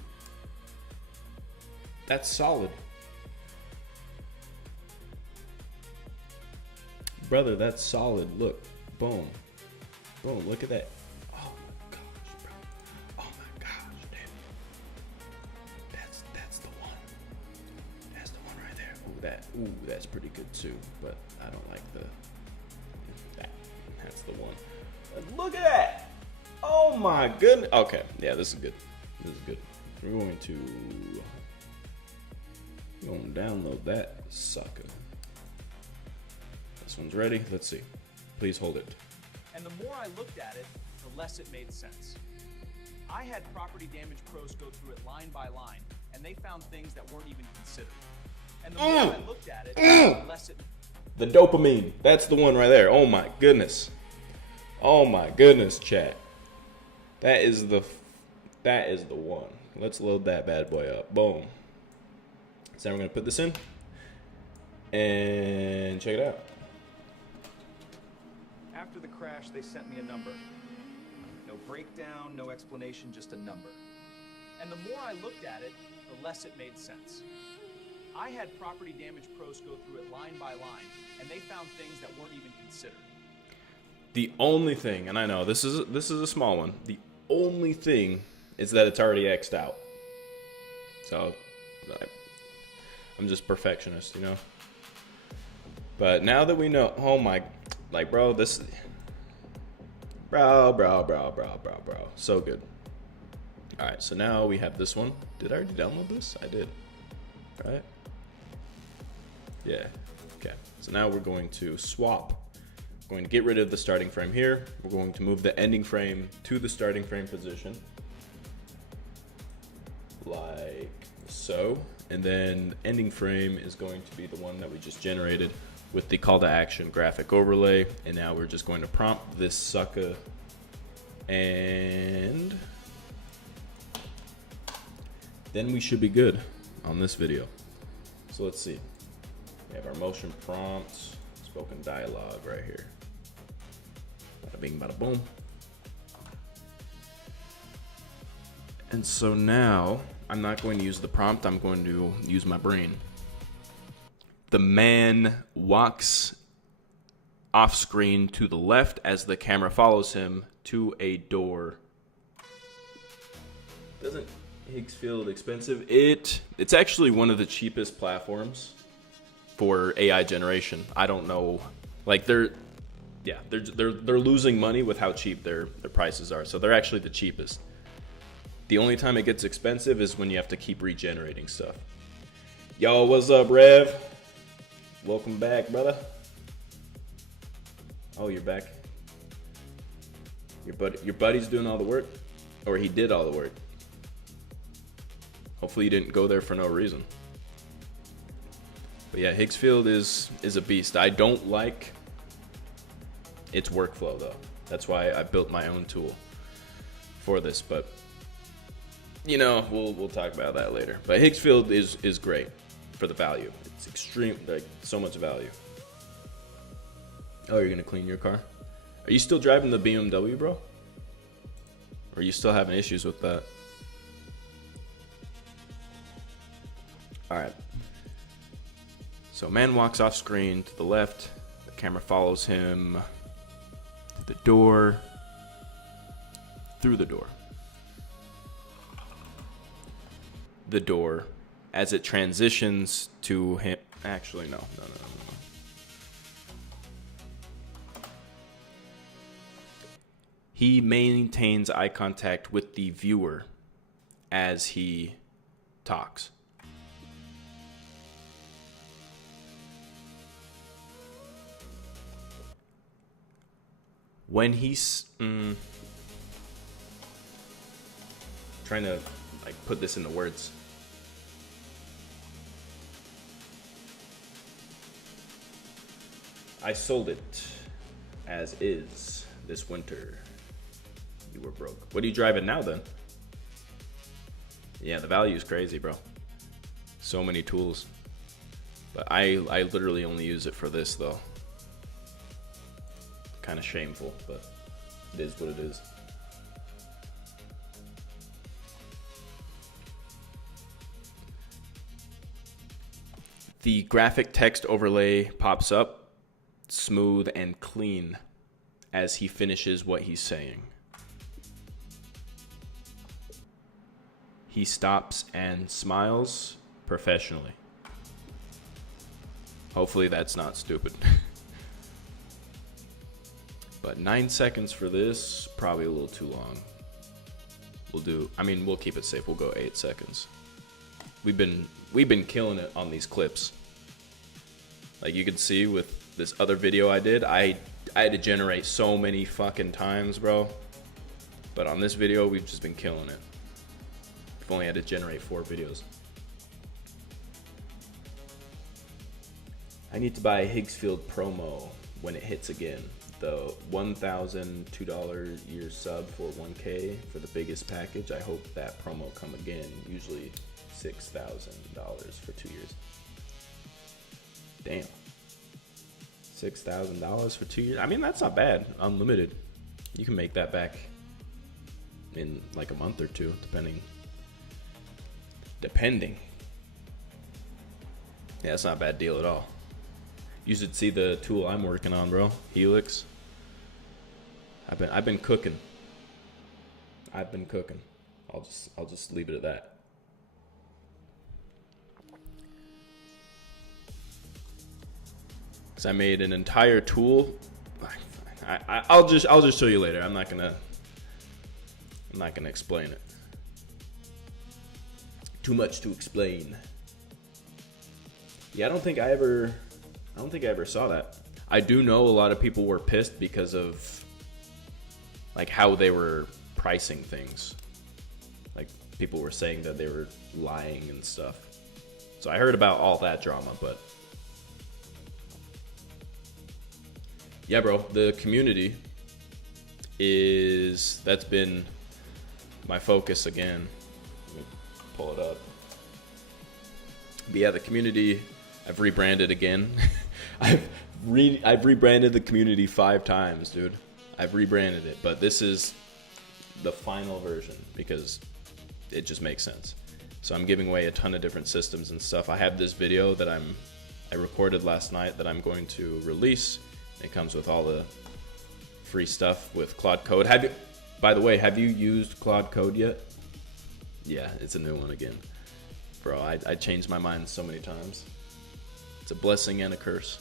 that's solid. Brother, that's solid. Look, boom, boom, look at that. Oh my gosh, bro. Oh my gosh, dude. That's the one. That's the one right there. Ooh, that's pretty good too, but I don't like that's the one. Look at that. Oh my goodness. Okay, yeah, this is good. This is good. We're going to download that sucker. This one's ready. Let's see. Please hold it. And the more I looked at it, the less it made sense. I had property damage pros go through it line by line, and they found things that weren't even considered. And the more I looked at it, the less it... The dopamine. That's the one right there. Oh my goodness. Oh my goodness, chat. That is the one. Let's load that bad boy up. Boom. So now we're going to put this in and check it out. After the crash, they sent me a number. No breakdown, no explanation, just a number. And the more I looked at it, the less it made sense. I had property damage pros go through it line by line, and they found things that weren't even considered. The only thing, and I know this is a small one, the only thing is that it's already X'd out. So I'm just perfectionist, you know. But now that we know, oh my, like, bro, this, bro, so good. All right, so now we have this one. Did I already download this? I did, right? Yeah, okay. So now we're going to swap. We're going to get rid of the starting frame here. We're going to move the ending frame to the starting frame position. Like so. And then the ending frame is going to be the one that we just generated with the call to action graphic overlay. And now we're just going to prompt this sucker, and then we should be good on this video. So let's see. We have our motion prompts, spoken dialogue right here. Bada bing, bada boom. And so now I'm not going to use the prompt, I'm going to use my brain. The man walks off screen to the left as the camera follows him to a door. Doesn't Higgsfield expensive? It's actually one of the cheapest platforms for AI generation. I don't know, like they're losing money with how cheap their prices are. So they're actually the cheapest. The only time it gets expensive is when you have to keep regenerating stuff. Yo, what's up, Rev? Welcome back, brother. Oh, you're back. Your buddy's doing all the work, or he did all the work. Hopefully you didn't go there for no reason. But yeah, Higgsfield is a beast. I don't like its workflow though. That's why I built my own tool for this. But you know, we'll talk about that later. But Higgsfield is great for the value. It's extreme, like so much value. Oh, you're gonna clean your car? Are you still driving the BMW, bro? Or are you still having issues with that? All right. So man walks off screen to the left. The camera follows him to the door, through the door. the door as it transitions to him. Actually, no. He maintains eye contact with the viewer as he talks. When he's trying to like put this into words. I sold it as is this winter. You were broke. What are you driving now then? Yeah, the value is crazy, bro. So many tools. But I literally only use it for this though. Kind of shameful, but it is what it is. The graphic text overlay pops up, smooth and clean, as he finishes what he's saying. He stops and smiles professionally. Hopefully that's not stupid. But 9 seconds for this, probably a little too long. We'll keep it safe. We'll go 8 seconds. We've been killing it on these clips. Like you can see with this other video I did, I had to generate so many fucking times, bro. But on this video, we've just been killing it. We've only had to generate 4 videos. I need to buy a Higgsfield promo when it hits again. The $1,002 year sub for 1K for the biggest package. I hope that promo come again. Usually $6,000 for 2 years. Damn. $6,000 for 2 years. I mean, that's not bad. Unlimited. You can make that back in like a month or two, depending. Yeah, it's not a bad deal at all. You should see the tool I'm working on, bro. Helix. I've been cooking. I'll just leave it at that. Cause I made an entire tool. I'll just show you later. I'm not gonna explain it. Too much to explain. Yeah, I don't think I ever saw that. I do know a lot of people were pissed because of like how they were pricing things. Like people were saying that they were lying and stuff. So I heard about all that drama, but yeah, bro, the community that's been my focus again. Let me pull it up. But yeah, the community, I've rebranded again. I've rebranded the community 5 times, dude. I've rebranded it, but this is the final version because it just makes sense. So I'm giving away a ton of different systems and stuff. I have this video that I recorded last night that I'm going to release. It comes with all the free stuff with Claude Code. By the way, have you used Claude Code yet? Yeah, it's a new one again. Bro, I changed my mind so many times. It's a blessing and a curse.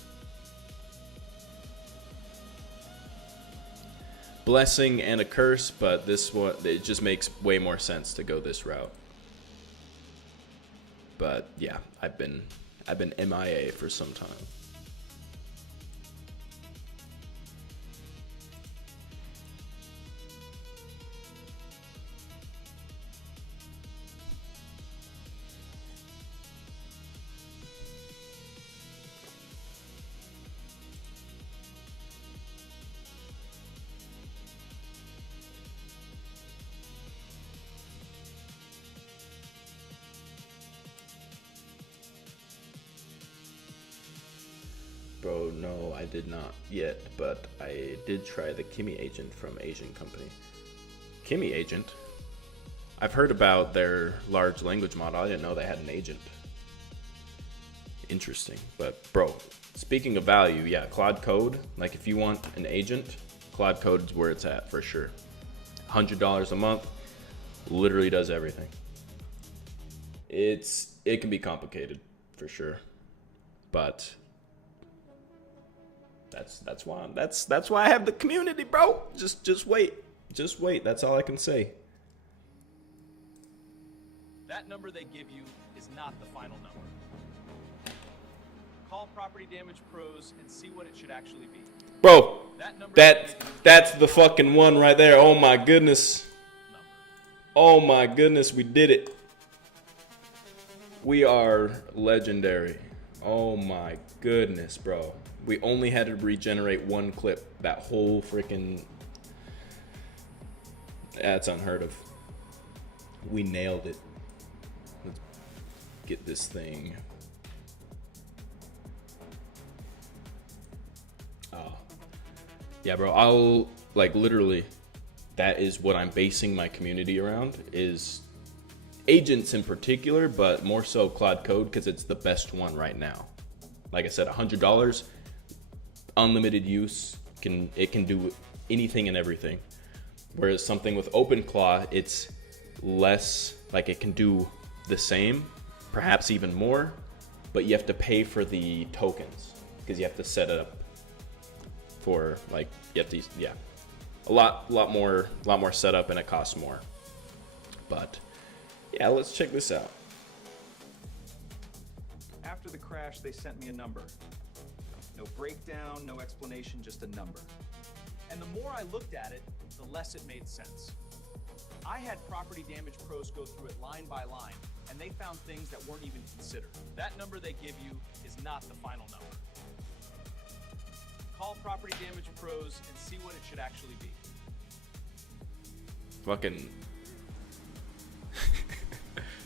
Blessing and a curse, but it just makes way more sense to go this route. But yeah, I've been MIA for some time. Bro, no, I did not yet, but I did try the Kimi agent from Asian company. Kimi agent? I've heard about their large language model. I didn't know they had an agent. Interesting. But bro, speaking of value, yeah, Claude Code, like if you want an agent, Claude Code is where it's at for sure. $100 a month, literally does everything. it can be complicated for sure, but that's why I have the community, bro. Just wait. That's all I can say. That number they give you is not the final number. Call Property Damage Pros and see what it should actually be. Bro, That number that's the fucking one right there. Oh my goodness. Oh my goodness, we did it. We are legendary. Oh my goodness, bro. We only had to regenerate one clip. That whole freaking... That's unheard of. We nailed it. Let's get this thing. Oh. Yeah, bro. I'll, like, literally, that is what I'm basing my community around, is agents in particular, but more so Cloud Code, because it's the best one right now. Like I said, $100, unlimited use, it can do anything and everything. Whereas something with OpenClaw, it's less, like it can do the same, perhaps even more, but you have to pay for the tokens because you have to set it up for, like, you have to, yeah, a lot more setup, and it costs more. But yeah, let's check this out. After the crash, they sent me a number. No breakdown, no explanation, just a number. And the more I looked at it, the less it made sense. I had Property Damage Pros go through it line by line, and they found things that weren't even considered. That number they give you is not the final number. Call Property Damage Pros and see what it should actually be. Fucking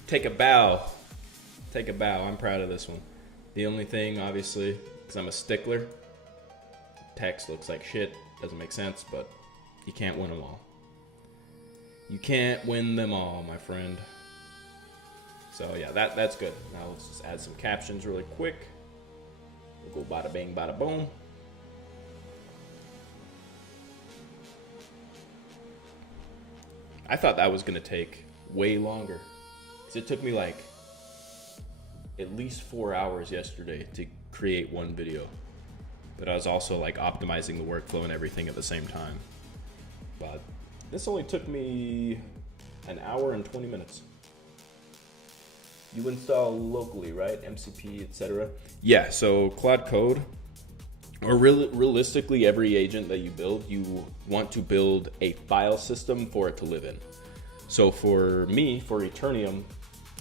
take a bow. Take a bow. I'm proud of this one. The only thing, obviously, because I'm a stickler, text looks like shit. Doesn't make sense, but you can't win them all. You can't win them all, my friend. So yeah, that's good. Now let's just add some captions really quick. We'll go bada bang, bada boom. I thought that was gonna take way longer, because it took me like at least 4 hours yesterday to create one video. But I was also like optimizing the workflow and everything at the same time. But this only took me an hour and 20 minutes. You install locally, right? MCP, etc. Yeah, so Cloud Code, or realistically every agent that you build, you want to build a file system for it to live in. So for me, for Eternium,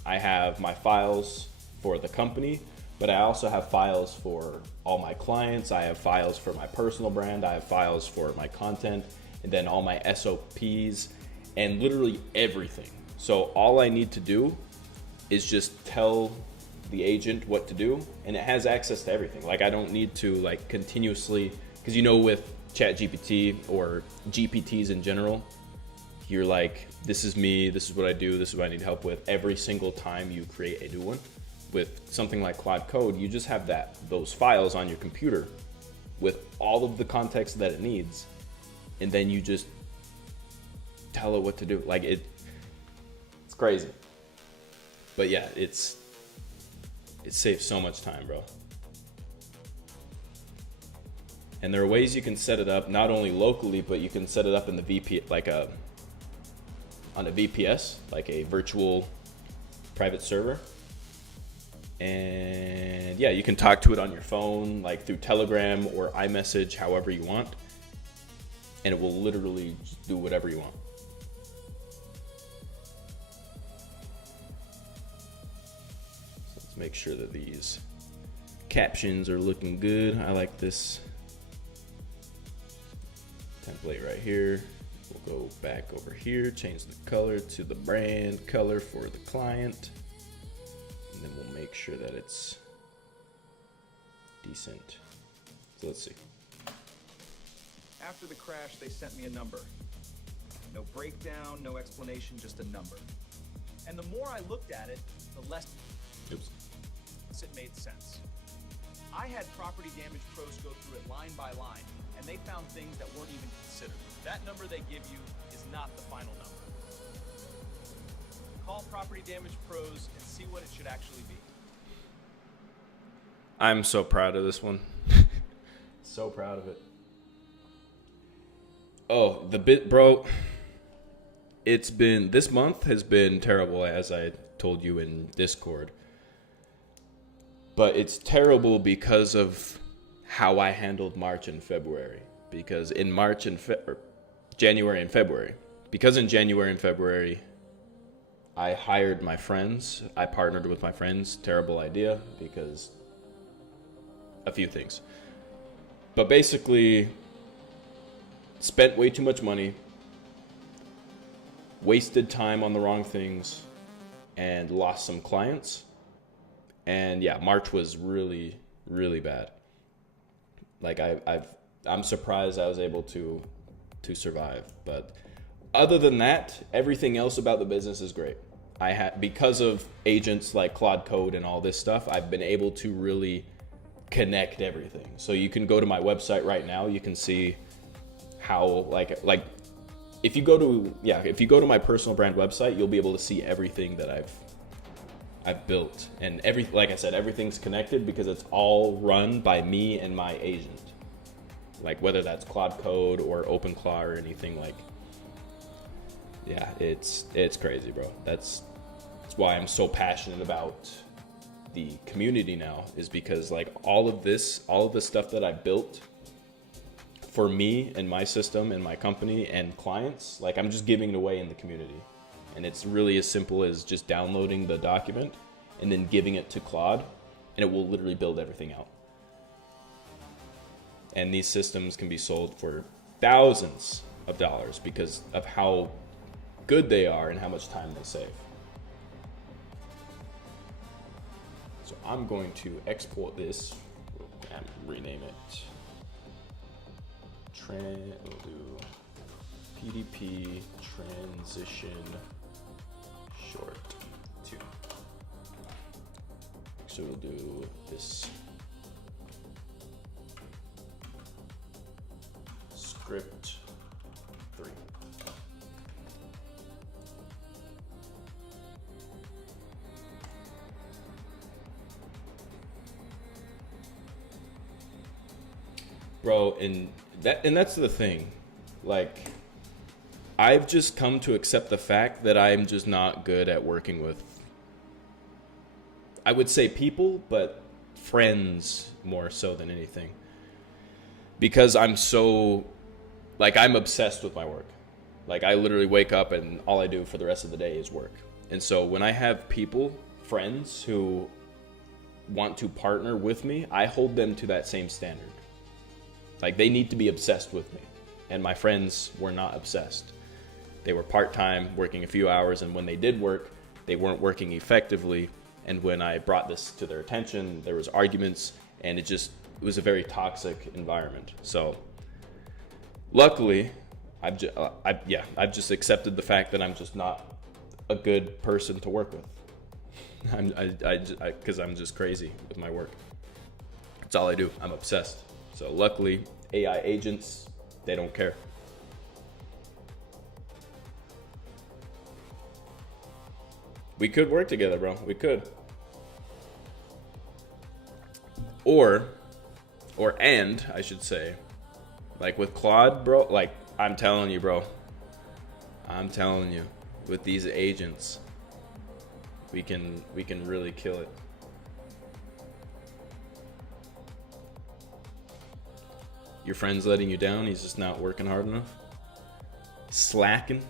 I have my files for the company, but I also have files for all my clients. I have files for my personal brand. I have files for my content, and then all my SOPs and literally everything. So all I need to do is just tell the agent what to do, and it has access to everything. Like I don't need to like continuously, because you know with ChatGPT or GPTs in general, you're like, this is me, this is what I do, this is what I need help with every single time you create a new one. With something like Cloud Code, you just have those files on your computer with all of the context that it needs, and then you just tell it what to do. Like it's crazy. But yeah, it saves so much time, bro. And there are ways you can set it up not only locally, but you can set it up in the VP, like on a VPS, like a virtual private server. And yeah, you can talk to it on your phone, like through Telegram or iMessage, however you want, and it will literally just do whatever you want. So let's make sure that these captions are looking good. I like this template right here. We'll go back over here, change the color to the brand color for the client. And then we'll make sure that it's decent. So let's see. After the crash, they sent me a number. No breakdown, no explanation, just a number. And the more I looked at it, the less it made sense. I had Property Damage Pros go through it line by line, and they found things that weren't even considered. That number they give you is not the final number. Call Property Damage Pros and see what it should actually be. I'm so proud of this one. So proud of it. Oh, the bit, bro. This month has been terrible, as I told you in Discord. But it's terrible because of how I handled March and February. Because in January and February. Because in January and February, I hired my friends. I partnered with my friends. Terrible idea because a few things. But basically, spent way too much money, wasted time on the wrong things, and lost some clients. And yeah, March was really, really bad. Like I'm surprised I was able to survive. But other than that, everything else about the business is great. Because of agents like Claude Code and all this stuff, I've been able to really connect everything. So you can go to my website right now. You can see how like if you go to my personal brand website, you'll be able to see everything that I've built, and like I said, everything's connected because it's all run by me and my agent. Like whether that's Claude Code or OpenClaw or anything, like yeah, it's crazy, bro. That's why I'm so passionate about the community now, is because like all of the stuff that I built for me and my system and my company and clients, like I'm just giving it away in the community. And it's really as simple as just downloading the document and then giving it to Claude, and it will literally build everything out. And these systems can be sold for thousands of dollars because of how good they are and how much time they save. So I'm going to export this and rename it. We'll do PDP transition short 2. So we'll do this script 3. Bro, and that's the thing. Like, I've just come to accept the fact that I'm just not good at working with, I would say people, but friends more so than anything. Because I'm so, like, I'm obsessed with my work. Like, I literally wake up and all I do for the rest of the day is work. And so when I have people, friends who want to partner with me, I hold them to that same standard. Like, they need to be obsessed with me. And my friends were not obsessed. They were part-time, working a few hours, and when they did work, they weren't working effectively. And when I brought this to their attention, there was arguments, and it was a very toxic environment. So luckily, I've just accepted the fact that I'm just not a good person to work with. Because I'm just crazy with my work. That's all I do. I'm obsessed. So luckily, AI agents, they don't care. We could work together, bro. We could. And I should say, like with Claude, bro, like I'm telling you, bro. I'm telling you, with these agents, we can really kill it. Your friend's letting you down, he's just not working hard enough. Slacking.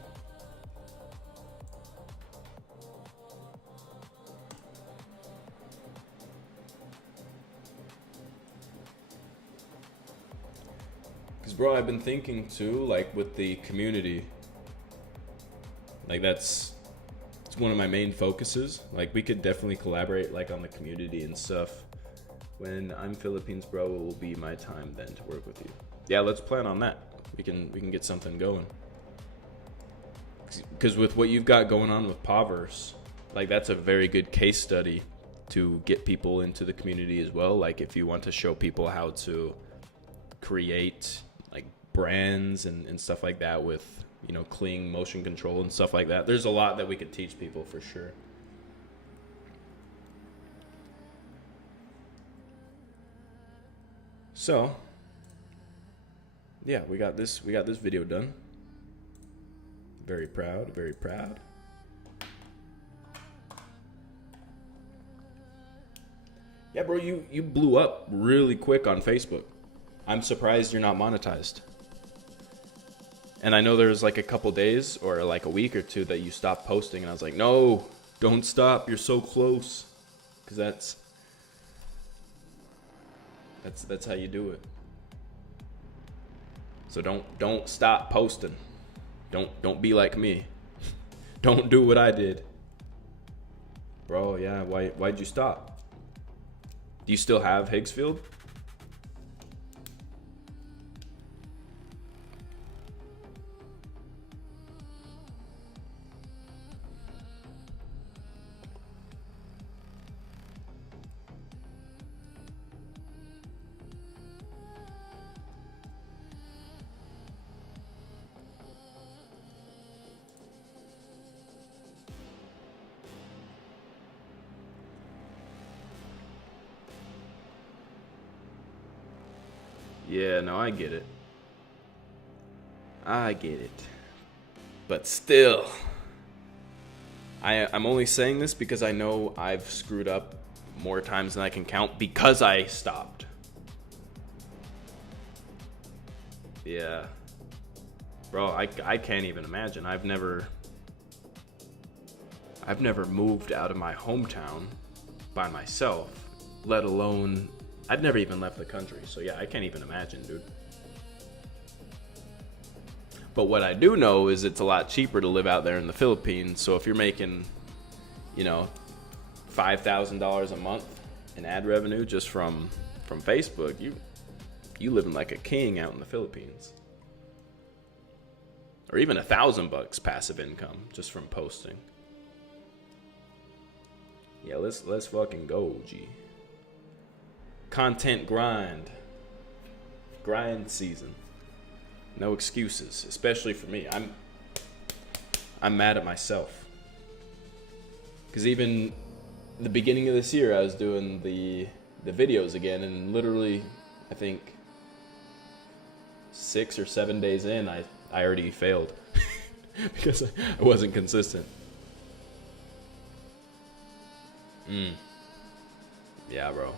Because, bro, I've been thinking too, like with the community, like it's one of my main focuses. Like we could definitely collaborate like on the community and stuff. When I'm Philippines, bro, it will be my time then to work with you. Yeah, let's plan on that. We can get something going. Because with what you've got going on with Pavers, like that's a very good case study to get people into the community as well. Like if you want to show people how to create like brands and stuff like that with you know, Kling motion control and stuff like that. There's a lot that we could teach people for sure. So, yeah, we got this video done. Very proud, very proud. Yeah, bro, you blew up really quick on Facebook. I'm surprised you're not monetized. And I know there was like a couple days or like a week or two that you stopped posting, and I was like, no, don't stop. You're so close. Because that's how you do it. So don't stop posting. Don't be like me. Don't do what I did. Bro, yeah, why'd you stop? Do you still have Higgsfield? Yeah, no, I get it. I get it. But still, I'm only saying this because I know I've screwed up more times than I can count because I stopped. Yeah. Bro, I can't even imagine. I've never moved out of my hometown by myself, let alone I've never even left the country. So yeah, I can't even imagine, dude. But what I do know is it's a lot cheaper to live out there in the Philippines. So if you're making, you know, $5,000 a month in ad revenue just from Facebook, you living like a king out in the Philippines. Or even $1,000 passive income just from posting. Yeah, let's fucking go, G. Content grind season. No excuses, especially for me. I'm mad at myself because even the beginning of this year I was doing the videos again, and literally I think 6 or 7 days in I already failed because I wasn't consistent. Yeah, bro.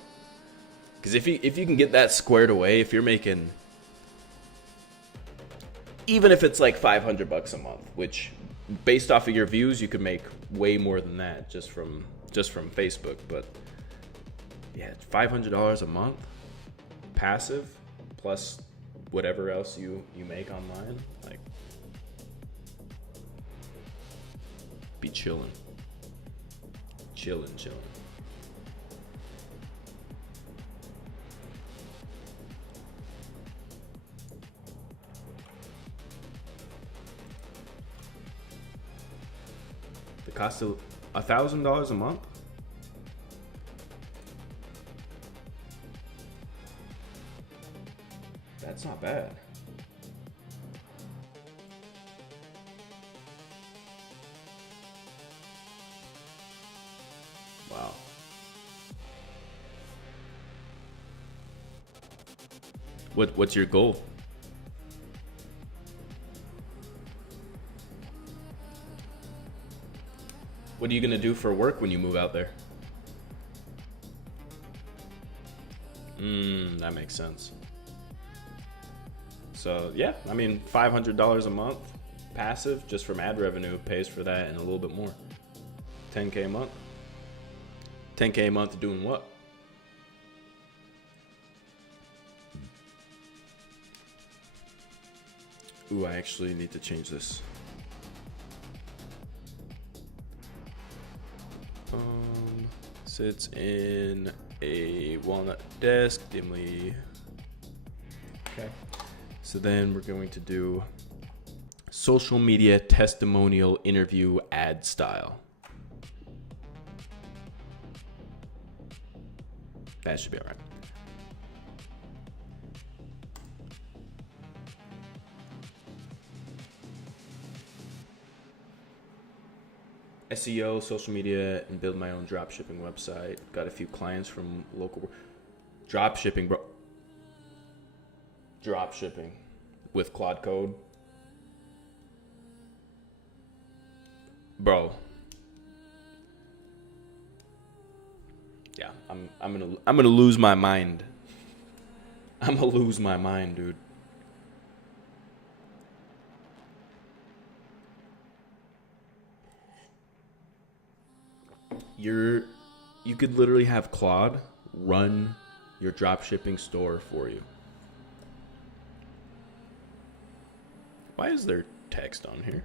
Because if you can get that squared away, if you're making, even if it's like $500 a month, which based off of your views, you could make way more than that just from Facebook. But yeah, $500 a month, passive, plus whatever else you make online, like, be chilling. The cost of $1,000 a month? That's not bad. Wow. What's your goal? What are you gonna do for work when you move out there? That makes sense. So yeah, I mean, $500 a month, passive, just from ad revenue, pays for that and a little bit more. 10K a month. 10K a month doing what? Ooh, I actually need to change this. Sits in a walnut desk, dimly. Okay. So then we're going to do social media testimonial interview ad style. That should be all right. SEO, social media, and build my own drop shipping website. Got a few clients from local drop shipping, bro. Drop shipping with Claude Code, bro. Yeah, I'm gonna lose my mind. I'm gonna lose my mind, dude. You could literally have Claude run your dropshipping store for you. Why is there text on here?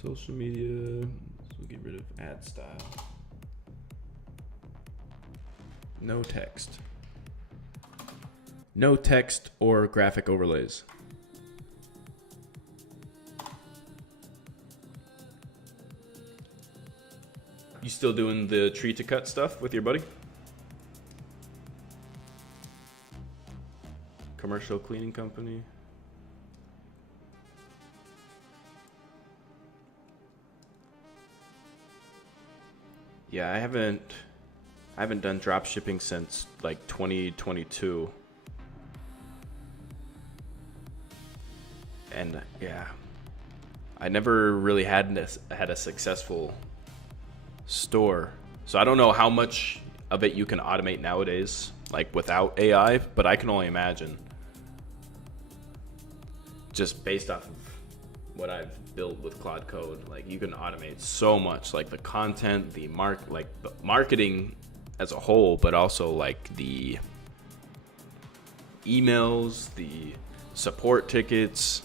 Social media. So we'll get rid of ad style. No text. No text or graphic overlays. You still doing the tree to cut stuff with your buddy? Commercial cleaning company. Yeah, I haven't done drop shipping since like 2022. And yeah, I never really had a successful store. So I don't know how much of it you can automate nowadays, like without AI, but I can only imagine, just based off of what I've built with Claude Code, like you can automate so much, like the content, the marketing as a whole, but also like the emails, the support tickets.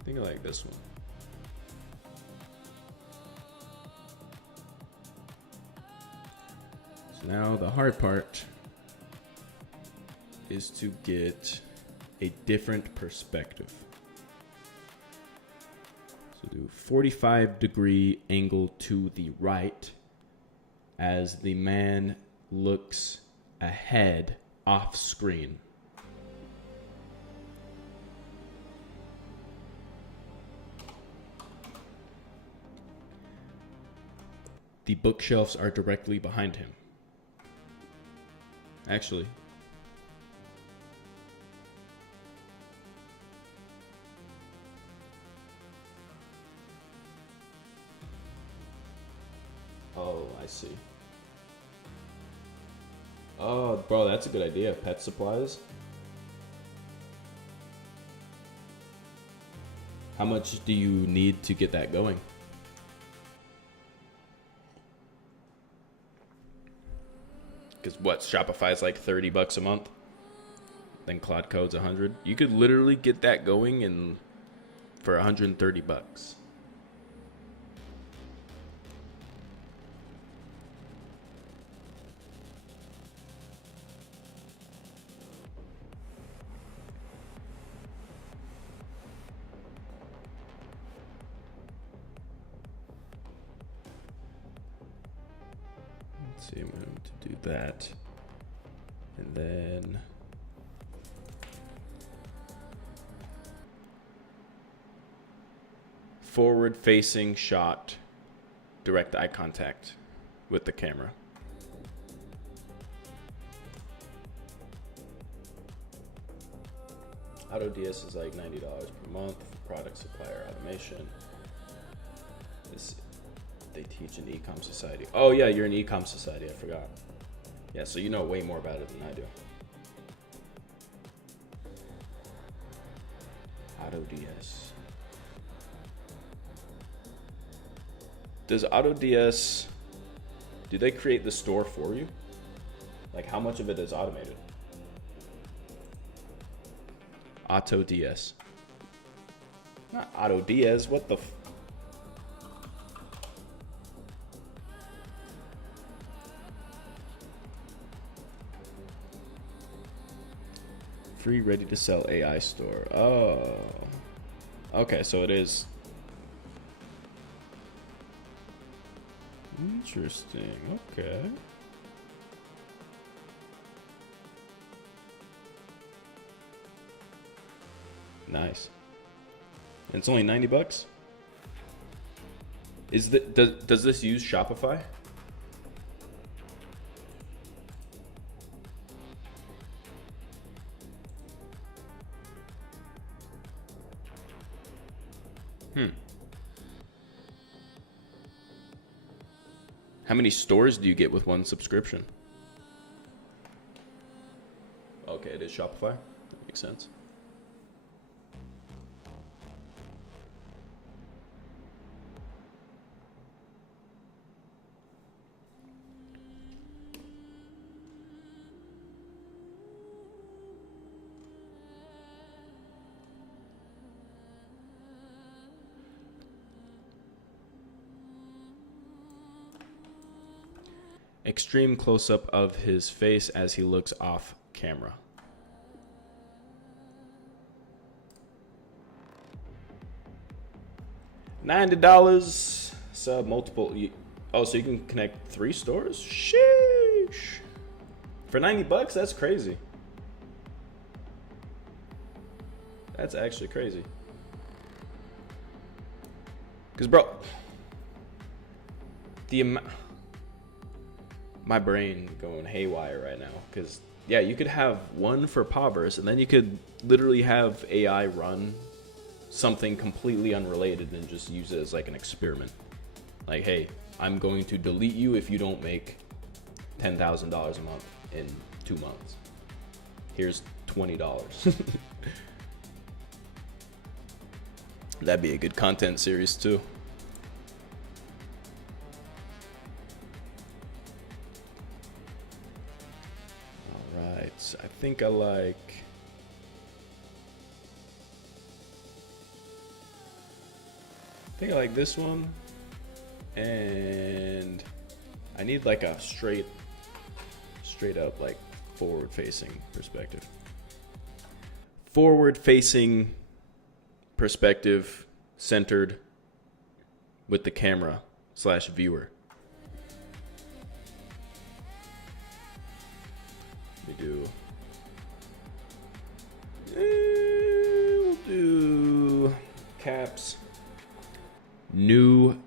I think I like this one. So now the hard part is to get a different perspective. So do 45-degree angle to the right as the man looks ahead off screen. The bookshelves are directly behind him. Actually, oh, I see. Oh, bro, that's a good idea. Pet supplies. How much do you need to get that going? Because what, Shopify's like $30 a month, then Claude Code's 100. You could literally get that going for $130. Let's see, I'm going to do that. And then forward facing shot, direct eye contact with the camera. AutoDS is like $90 per month. Product supplier automation. They teach in Ecom Society. Oh yeah, you're in Ecom Society, I forgot. Yeah, so you know way more about it than I do. AutoDS. Does AutoDS, do they create the store for you? Like how much of it is automated? AutoDS. Not AutoDS, what the free ready to sell AI store. Oh. Okay, so it is. Interesting. Okay. Nice. And it's only 90 bucks. Does this use Shopify? How many stores do you get with one subscription? Okay, it is Shopify. That makes sense. Extreme close-up of his face as he looks off camera. $90. Sub multiple. Oh, so you can connect 3 stores? Sheesh. For 90 bucks, that's crazy. That's actually crazy. Because, bro, the amount... My brain going haywire right now. Because, yeah, you could have one for Pavers, and then you could literally have AI run something completely unrelated and just use it as like an experiment. Like, hey, I'm going to delete you if you don't make $10,000 a month in 2 months. Here's $20. That'd be a good content series too. All right, I think I like this one, and I need like a straight up like forward facing perspective. Forward facing perspective centered with the camera / viewer. We do. We'll do caps. New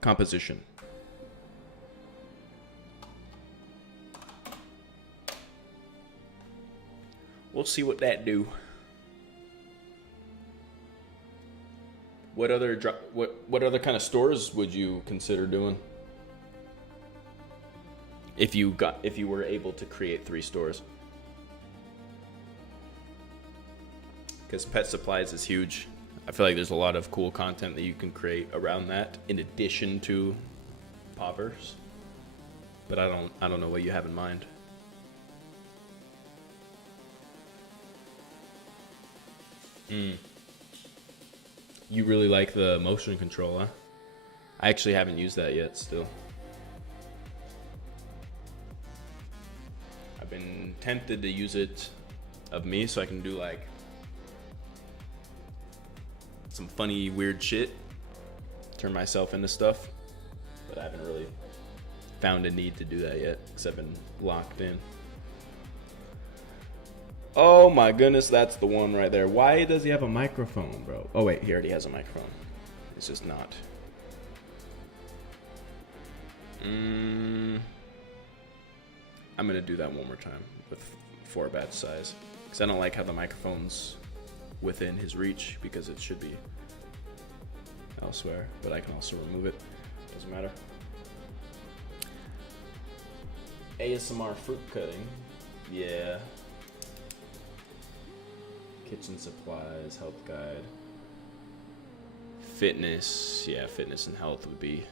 composition. We'll see what that do. What other kind of stores would you consider doing? If you were able to create 3 stores. Because pet supplies is huge. I feel like there's a lot of cool content that you can create around that in addition to poppers. But I don't know what you have in mind. You really like the motion control, huh? I actually haven't used that yet still. I've been tempted to use it of me so I can do like some funny, weird shit. Turn myself into stuff. But I haven't really found a need to do that yet because I've been locked in. Oh my goodness, that's the one right there. Why does he have a microphone, bro? Oh wait, he already has a microphone. It's just not. I'm gonna do that one more time with 4 batch size. Because I don't like how the microphone's within his reach because it should be elsewhere. But I can also remove it. Doesn't matter. ASMR fruit cutting. Yeah. Kitchen supplies, health guide. Fitness. Yeah, fitness and health would be.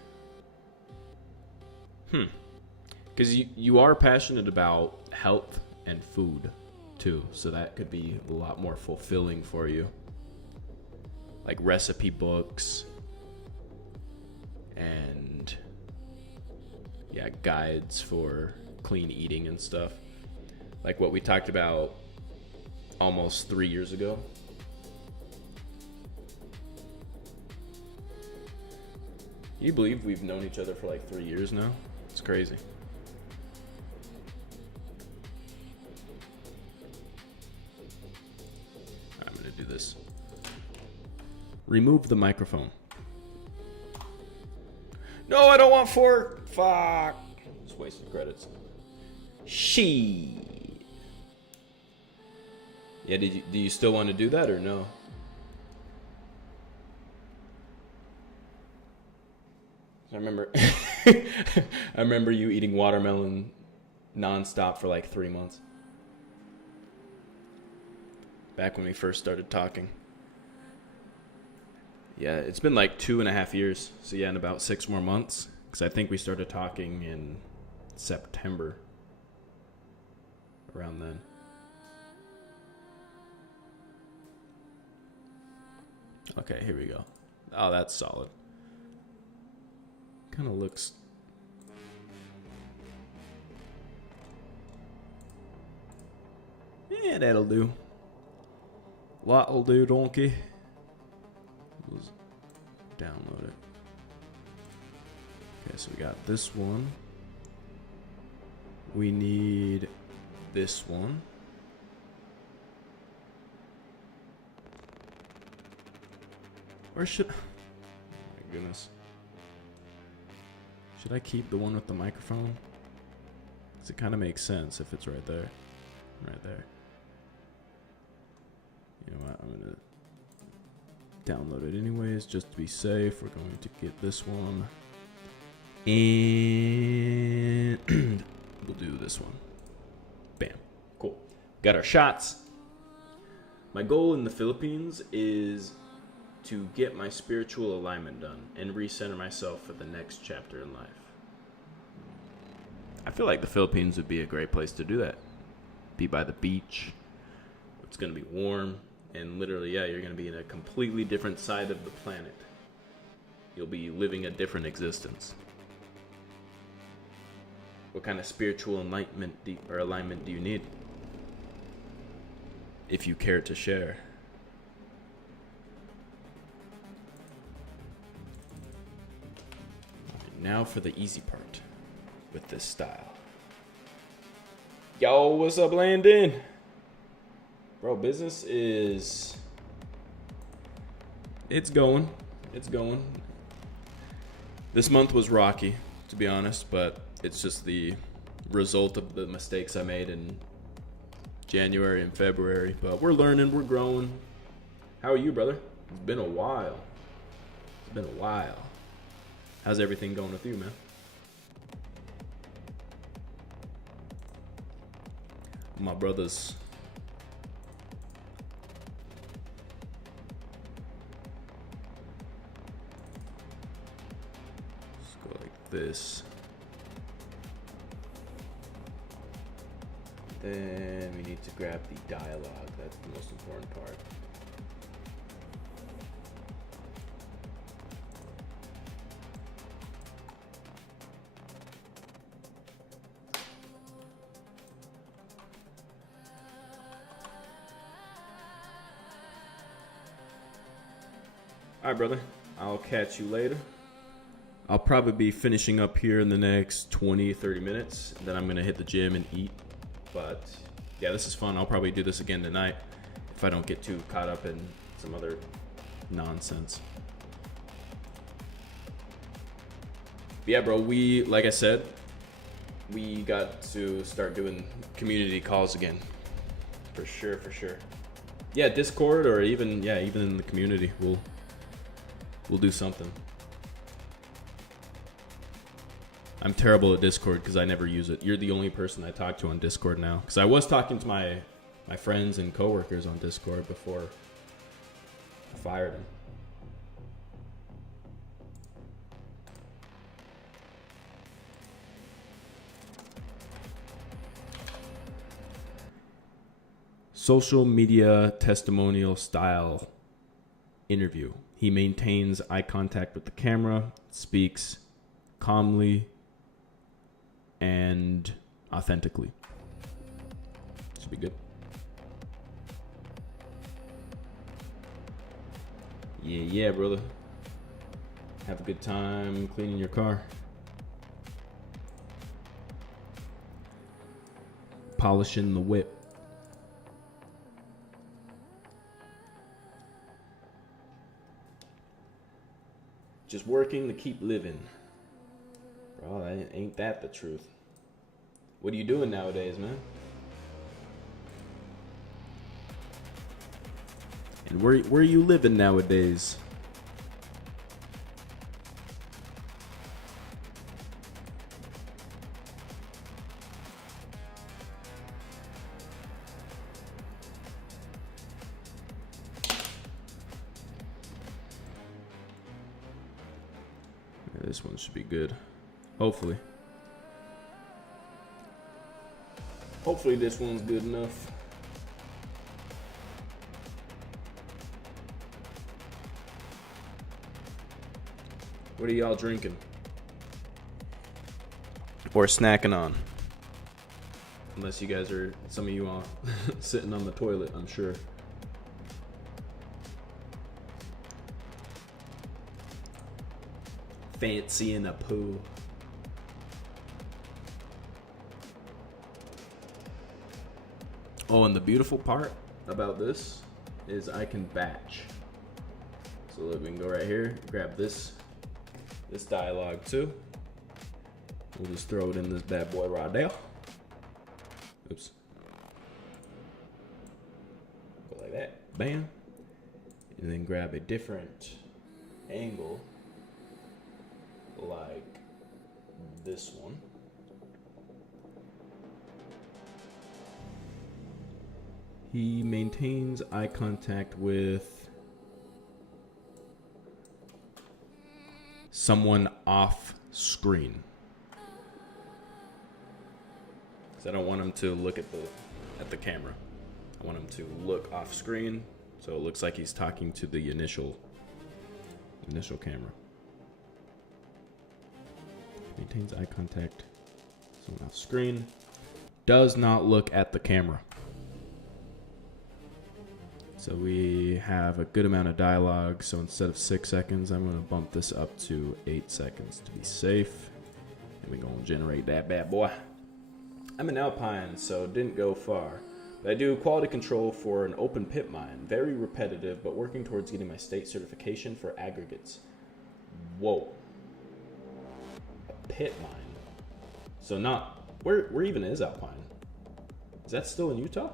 Because you are passionate about health and food too. So that could be a lot more fulfilling for you. Like recipe books. And yeah, guides for clean eating and stuff. Like what we talked about almost 3 years ago. Can you believe we've known each other for like 3 years now? It's crazy. I'm gonna do this. Remove the microphone. No, I don't want fork. Fuck. Just wasted credits. She. Yeah, do you still want to do that or no? I remember I remember you eating watermelon nonstop for like 3 months. Back when we first started talking. Yeah, it's been like 2.5 years. So yeah, in about 6 more months. Because I think we started talking in September. Around then. Okay, here we go. Oh, that's solid. Kind of looks... Yeah, that'll do. Lot'll do, donkey. Let's download it. Okay, so we got this one. We need this one. Or should... Oh my goodness. Should I keep the one with the microphone? Because it kind of makes sense if it's right there. Right there. You know what? I'm going to download it anyways, just to be safe. We're going to get this one. And we'll do this one. Bam. Cool. Got our shots. My goal in the Philippines is to get my spiritual alignment done and recenter myself for the next chapter in life. I feel like the Philippines would be a great place to do that. Be by the beach. It's going to be warm. And literally, yeah, you're going to be in a completely different side of the planet. You'll be living a different existence. What kind of spiritual enlightenment or alignment do you need? If you care to share. Now for the easy part with this style. Yo, what's up, Landon? Bro, business is... It's going. It's going. This month was rocky, to be honest, but it's just the result of the mistakes I made in January and February. But we're learning, we're growing. How are you, brother? It's been a while. It's been a while. How's everything going with you, man? My brothers. Let's go like this. Then we need to grab the dialogue. That's the most important part. All right, brother. I'll catch you later. I'll probably be finishing up here in the next 20, 30 minutes. Then I'm going to hit the gym and eat. But, yeah, this is fun. I'll probably do this again tonight if I don't get too caught up in some other nonsense. But yeah, bro, like I said, we got to start doing community calls again. For sure, for sure. Yeah, Discord or even in the community, we'll do something. I'm terrible at Discord because I never use it. You're the only person I talk to on Discord now. Because I was talking to my friends and coworkers on Discord before I fired them. Social media testimonial style interview. He maintains eye contact with the camera, speaks calmly and authentically. Should be good. Yeah, brother. have a good time cleaning your car. Polishing the whip. Just working to keep living. Bro, ain't that the truth? What are you doing nowadays, man? And where are you living nowadays? Yeah, this one should be good. Hopefully. Hopefully this one's good enough. What are y'all drinking? Or snacking on? Unless you guys are, some of you are sitting on the toilet, I'm sure. Fancy in a poo. Oh, and the beautiful part about this is I can batch. So look, we can go right here, grab this dialogue too. We'll just throw it in this bad boy right there. Oops. Go like that. Bam. And then grab a different angle like this one. He maintains eye contact with someone off screen. So I don't want him to look at the camera. I want him to look off screen, so it looks like he's talking to the initial camera. Maintains eye contact. Someone off screen. Does not look at the camera. So we have a good amount of dialogue. So instead of 6 seconds, I'm going to bump this up to 8 seconds to be safe. And we're going to generate that bad boy. I'm an Alpine, so didn't go far. But I do quality control for an open pit mine. Very repetitive, but working towards getting my state certification for aggregates. Whoa. A pit mine. So not, where even is Alpine? Is that still in Utah?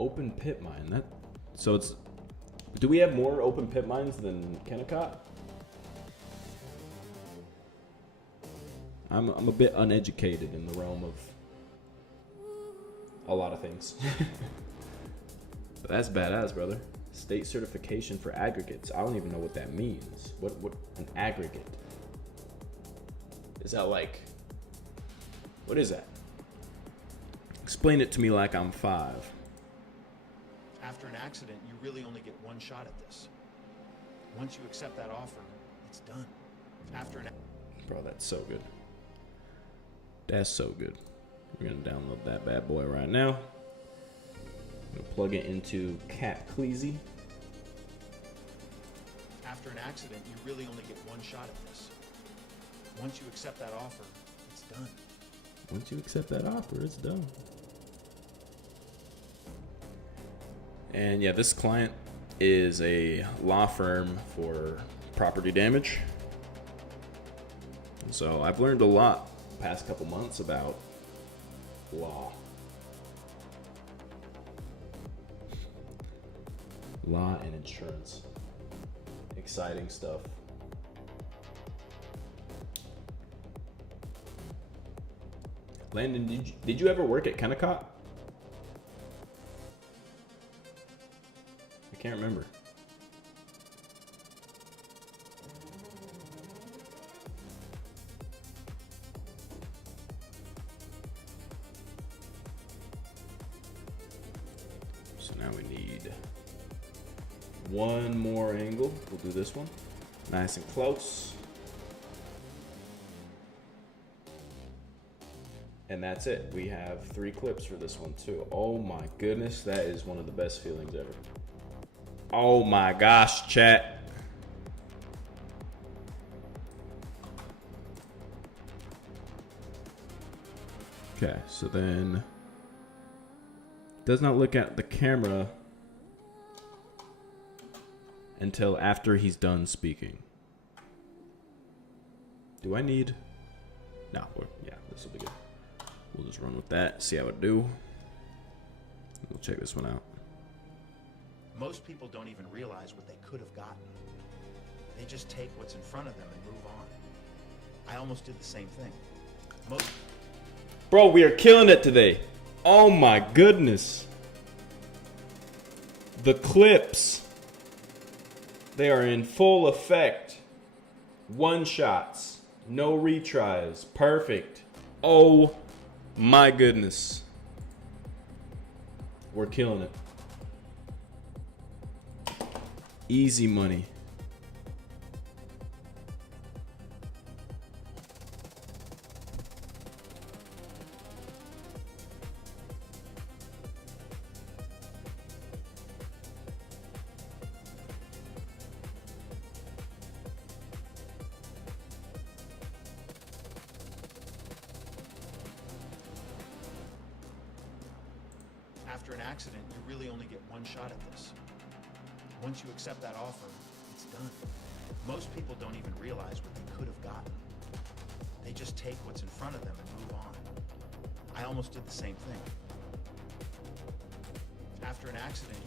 Open pit mine. So it's. Do we have more open pit mines than Kennecott? I'm a bit uneducated in the realm of a lot of things. But that's badass, brother. State certification for aggregates. I don't even know what that means. What an aggregate? Is that like? What is that? Explain it to me like I'm 5. After an accident, you really only get one shot at this. Once you accept that offer, it's done. After an Bro, that's so good. That's so good. We're gonna download that bad boy right now. I'm gonna plug it into Cat Cleasy. After an accident, you really only get one shot at this. Once you accept that offer, it's done. Once you accept that offer, it's done. And yeah, this client is a law firm for property damage. So I've learned a lot the past couple months about law. Law and insurance. Exciting stuff. Landon, did you ever work at Kennecott? I can't remember. So now we need one more angle. We'll do this one. Nice and close. And that's it. We have 3 clips for this one too. Oh my goodness, that is one of the best feelings ever. Oh my gosh, chat. Okay, so then does not look at the camera until after he's done speaking. Do I need? No, yeah, this will be good. We'll just run with that, see how it do. We'll check this one out. Most people don't even realize what they could have gotten. They just take what's in front of them and move on. I almost did the same thing. Bro, we are killing it today. Oh my goodness. The clips. They are in full effect. One shots. No retries. Perfect. Oh my goodness. We're killing it. Easy money. After an accident, you really only get one shot at this. Once you accept that offer, it's done. Most people don't even realize what they could have gotten. They just take what's in front of them and move on. I almost did the same thing. After an accident,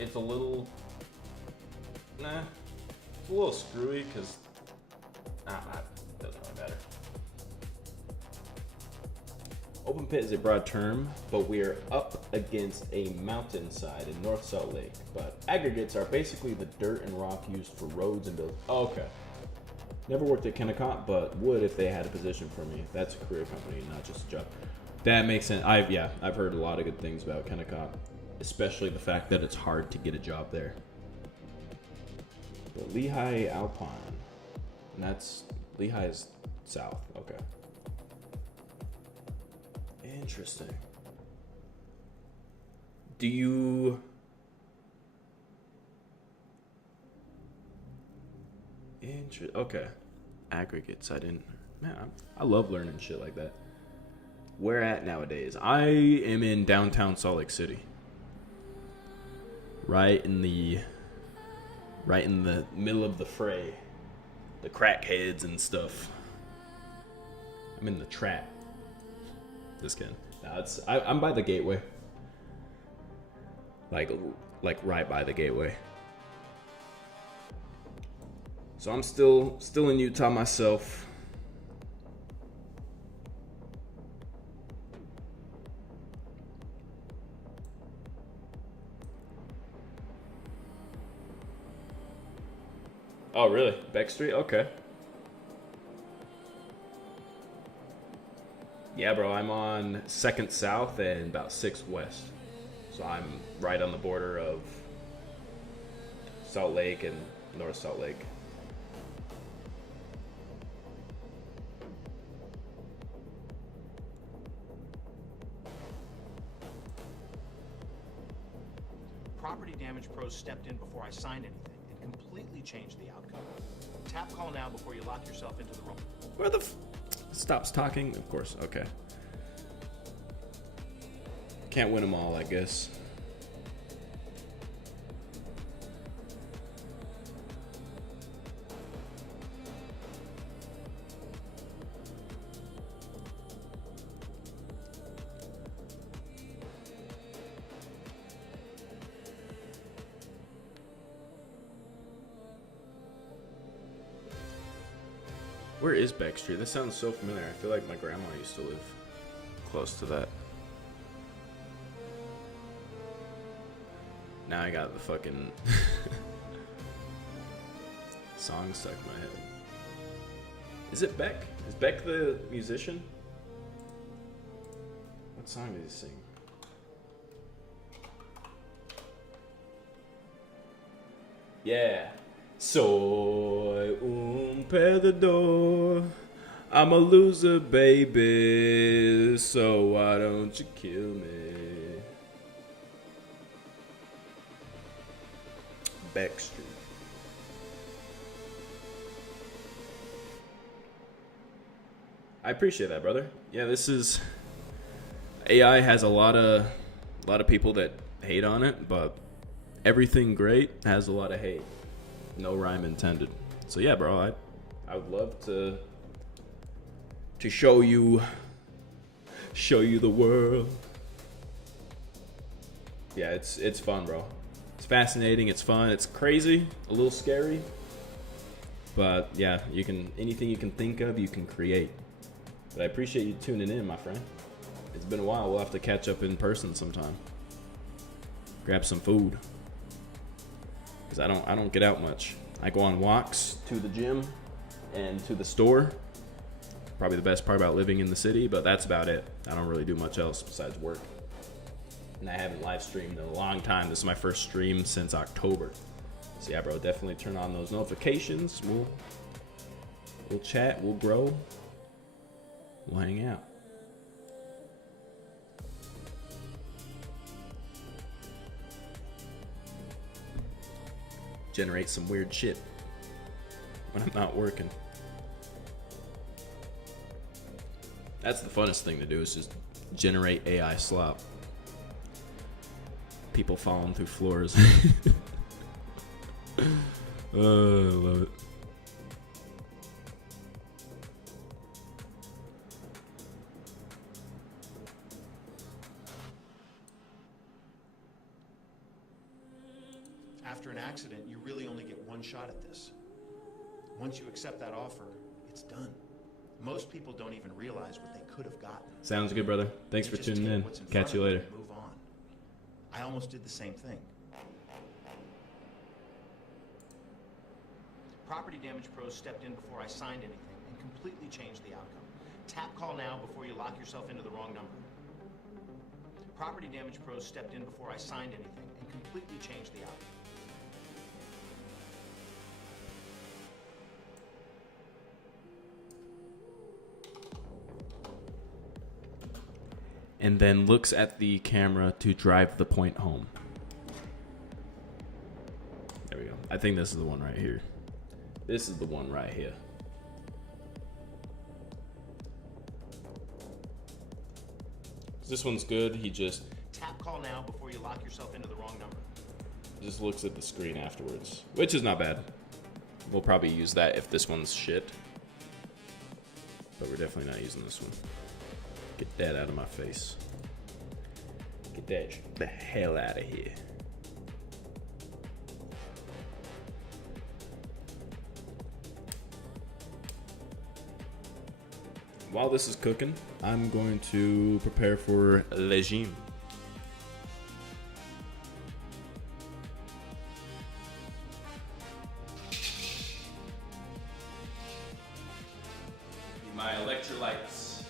It's a little... Nah. It's a little screwy because... it doesn't really matter. Open pit is a broad term, but we are up against a mountainside in North Salt Lake. But aggregates are basically the dirt and rock used for roads and buildings. Oh, okay. Never worked at Kennecott, but would if they had a position for me. That's a career company, not just a job. That makes sense. I've heard a lot of good things about Kennecott, especially the fact that it's hard to get a job there. But Lehigh Alpine, and that's Lehigh is south. Okay. Interesting. Do you... Okay. Aggregates, I didn't... Man, I love learning shit like that. Where at nowadays? I am in downtown Salt Lake City. Right in the middle of the fray. The crackheads and stuff. I'm in the trap. Just kidding. No, I'm by the gateway. Like right by the gateway. So I'm still in Utah myself. Oh really? Beck Street? Okay. Yeah, bro, I'm on 2nd South and about 6th West. So I'm right on the border of Salt Lake and North Salt Lake. Property damage pros stepped in before I signed anything and completely changed the outcome. Tap call now before you lock yourself into the room. Where the stops talking? Of course, okay. Can't win them all, I guess. Where is Beck Street? That sounds so familiar. I feel like my grandma used to live close to that. Now I got the fucking song stuck in my head. Is it Beck? Is Beck the musician? What song did he sing? Yeah. Soy un perdedor. I'm a loser, baby. So why don't you kill me? Beck Street. I appreciate that, brother. Yeah, this is AI has a lot of people that hate on it, but everything great has a lot of hate. No rhyme intended. So yeah, bro, I would love to show you the world. Yeah, it's fun, bro. It's fascinating, it's fun, it's crazy, a little scary. But yeah, anything you can think of, you can create. But I appreciate you tuning in, my friend. It's been a while. We'll have to catch up in person sometime. Grab some food. Because I don't get out much. I go on walks to the gym and to the store. Probably the best part about living in the city, but that's about it. I don't really do much else besides work. And I haven't live streamed in a long time. This is my first stream since October. So yeah, bro, definitely turn on those notifications. We'll chat, we'll grow, we'll hang out. Generate some weird shit when I'm not working. That's the funnest thing to do, is just generate AI slop. People falling through floors. Oh, I love it. After an accident, you really only get one shot at this. Once you accept that offer, it's done. Most people don't even realize what they could have gotten. Sounds good, brother. Thanks They for just tuning take in. what's front Catch you of them later. and move on. I almost did the same thing. Property Damage Pros stepped in before I signed anything and completely changed the outcome. Tap call now before you lock yourself into the wrong number. Property Damage Pros stepped in before I signed anything and completely changed the outcome. And then looks at the camera to drive the point home. There we go. I think this is the one right here. This is the one right here. This one's good. He just Tap call now before you lock yourself into the wrong number. just looks at the screen afterwards, which is not bad. We'll probably use that if this one's shit. But we're definitely not using this one. Get that out of my face. Get that the hell out of here. While this is cooking, I'm going to prepare for legime. My electrolytes.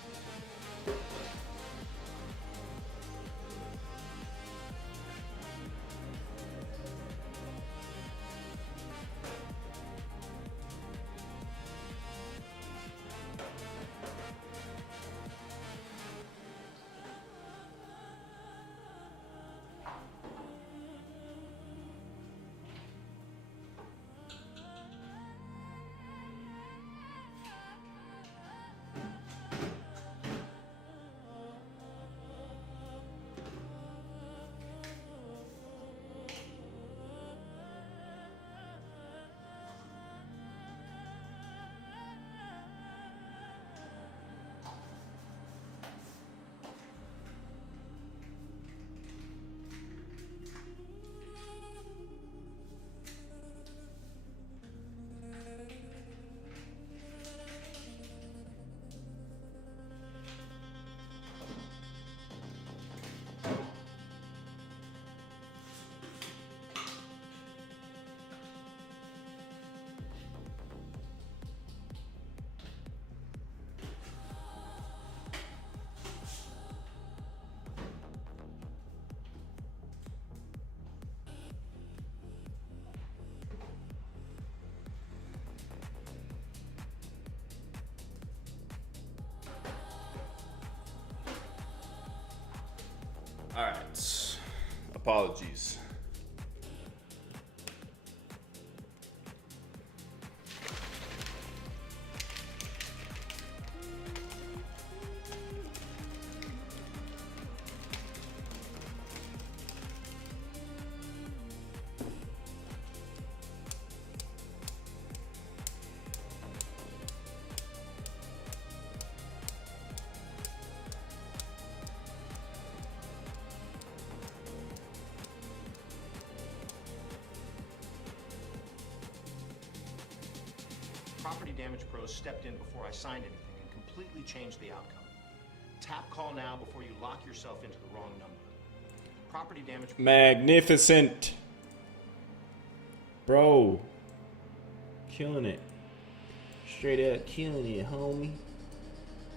All right. Apologies. Property damage pros stepped in before I signed anything and completely changed the outcome. Tap call now before you lock yourself into the wrong number. Property damage. Magnificent. Bro. Killing it. Straight out killing it, homie.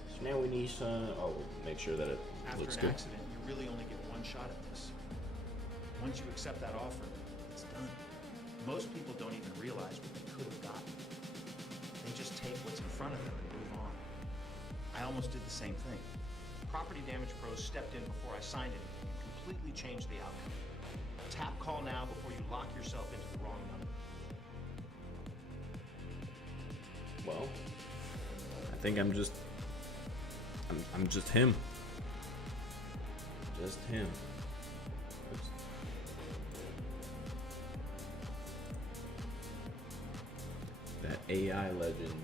So now we need some. Oh, make sure that it looks After an good. accident, you really only get one shot at this. Once you accept that offer, it's done. Most people don't even realize what they could have gotten. They just take what's in front of them and move on. I almost did the same thing. Property damage pros stepped in before I signed anything and completely changed the outcome. Tap call now before you lock yourself into the wrong number. Well, I think I'm just him. Just him. Oops. That AI legend.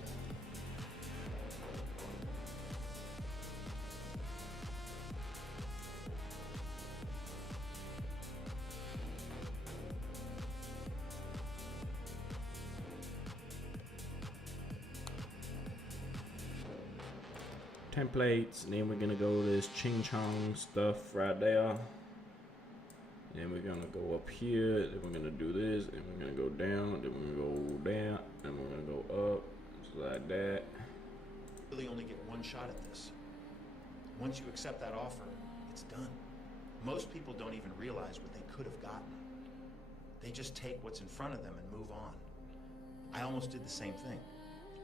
Templates, and then we're gonna go to this ching chong stuff right there. Then we're gonna go up here, then we're gonna do this, and we're gonna go down, then we're gonna go down, and we're gonna go up, just like that. You really only get one shot at this. Once you accept that offer, it's done. Most people don't even realize what they could have gotten. They just take what's in front of them and move on. I almost did the same thing.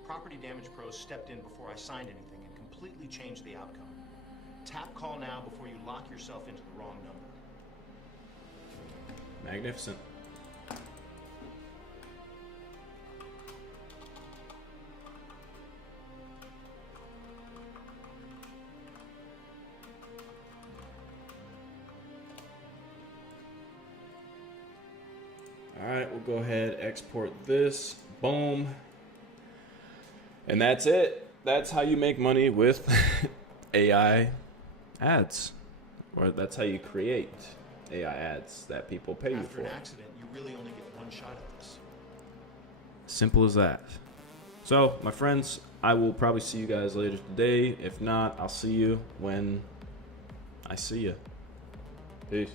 Property damage pros stepped in before I signed anything and completely changed the outcome. Tap call now before you lock yourself into the wrong number. Magnificent. All right, we'll go ahead, export this, boom. And that's it. That's how you make money with AI ads. Or that's how you create AI ads that people pay you After for. an accident, you really only get one shot at this. Simple as that. So, my friends, I will probably see you guys later today. If not, I'll see you when I see you. Peace.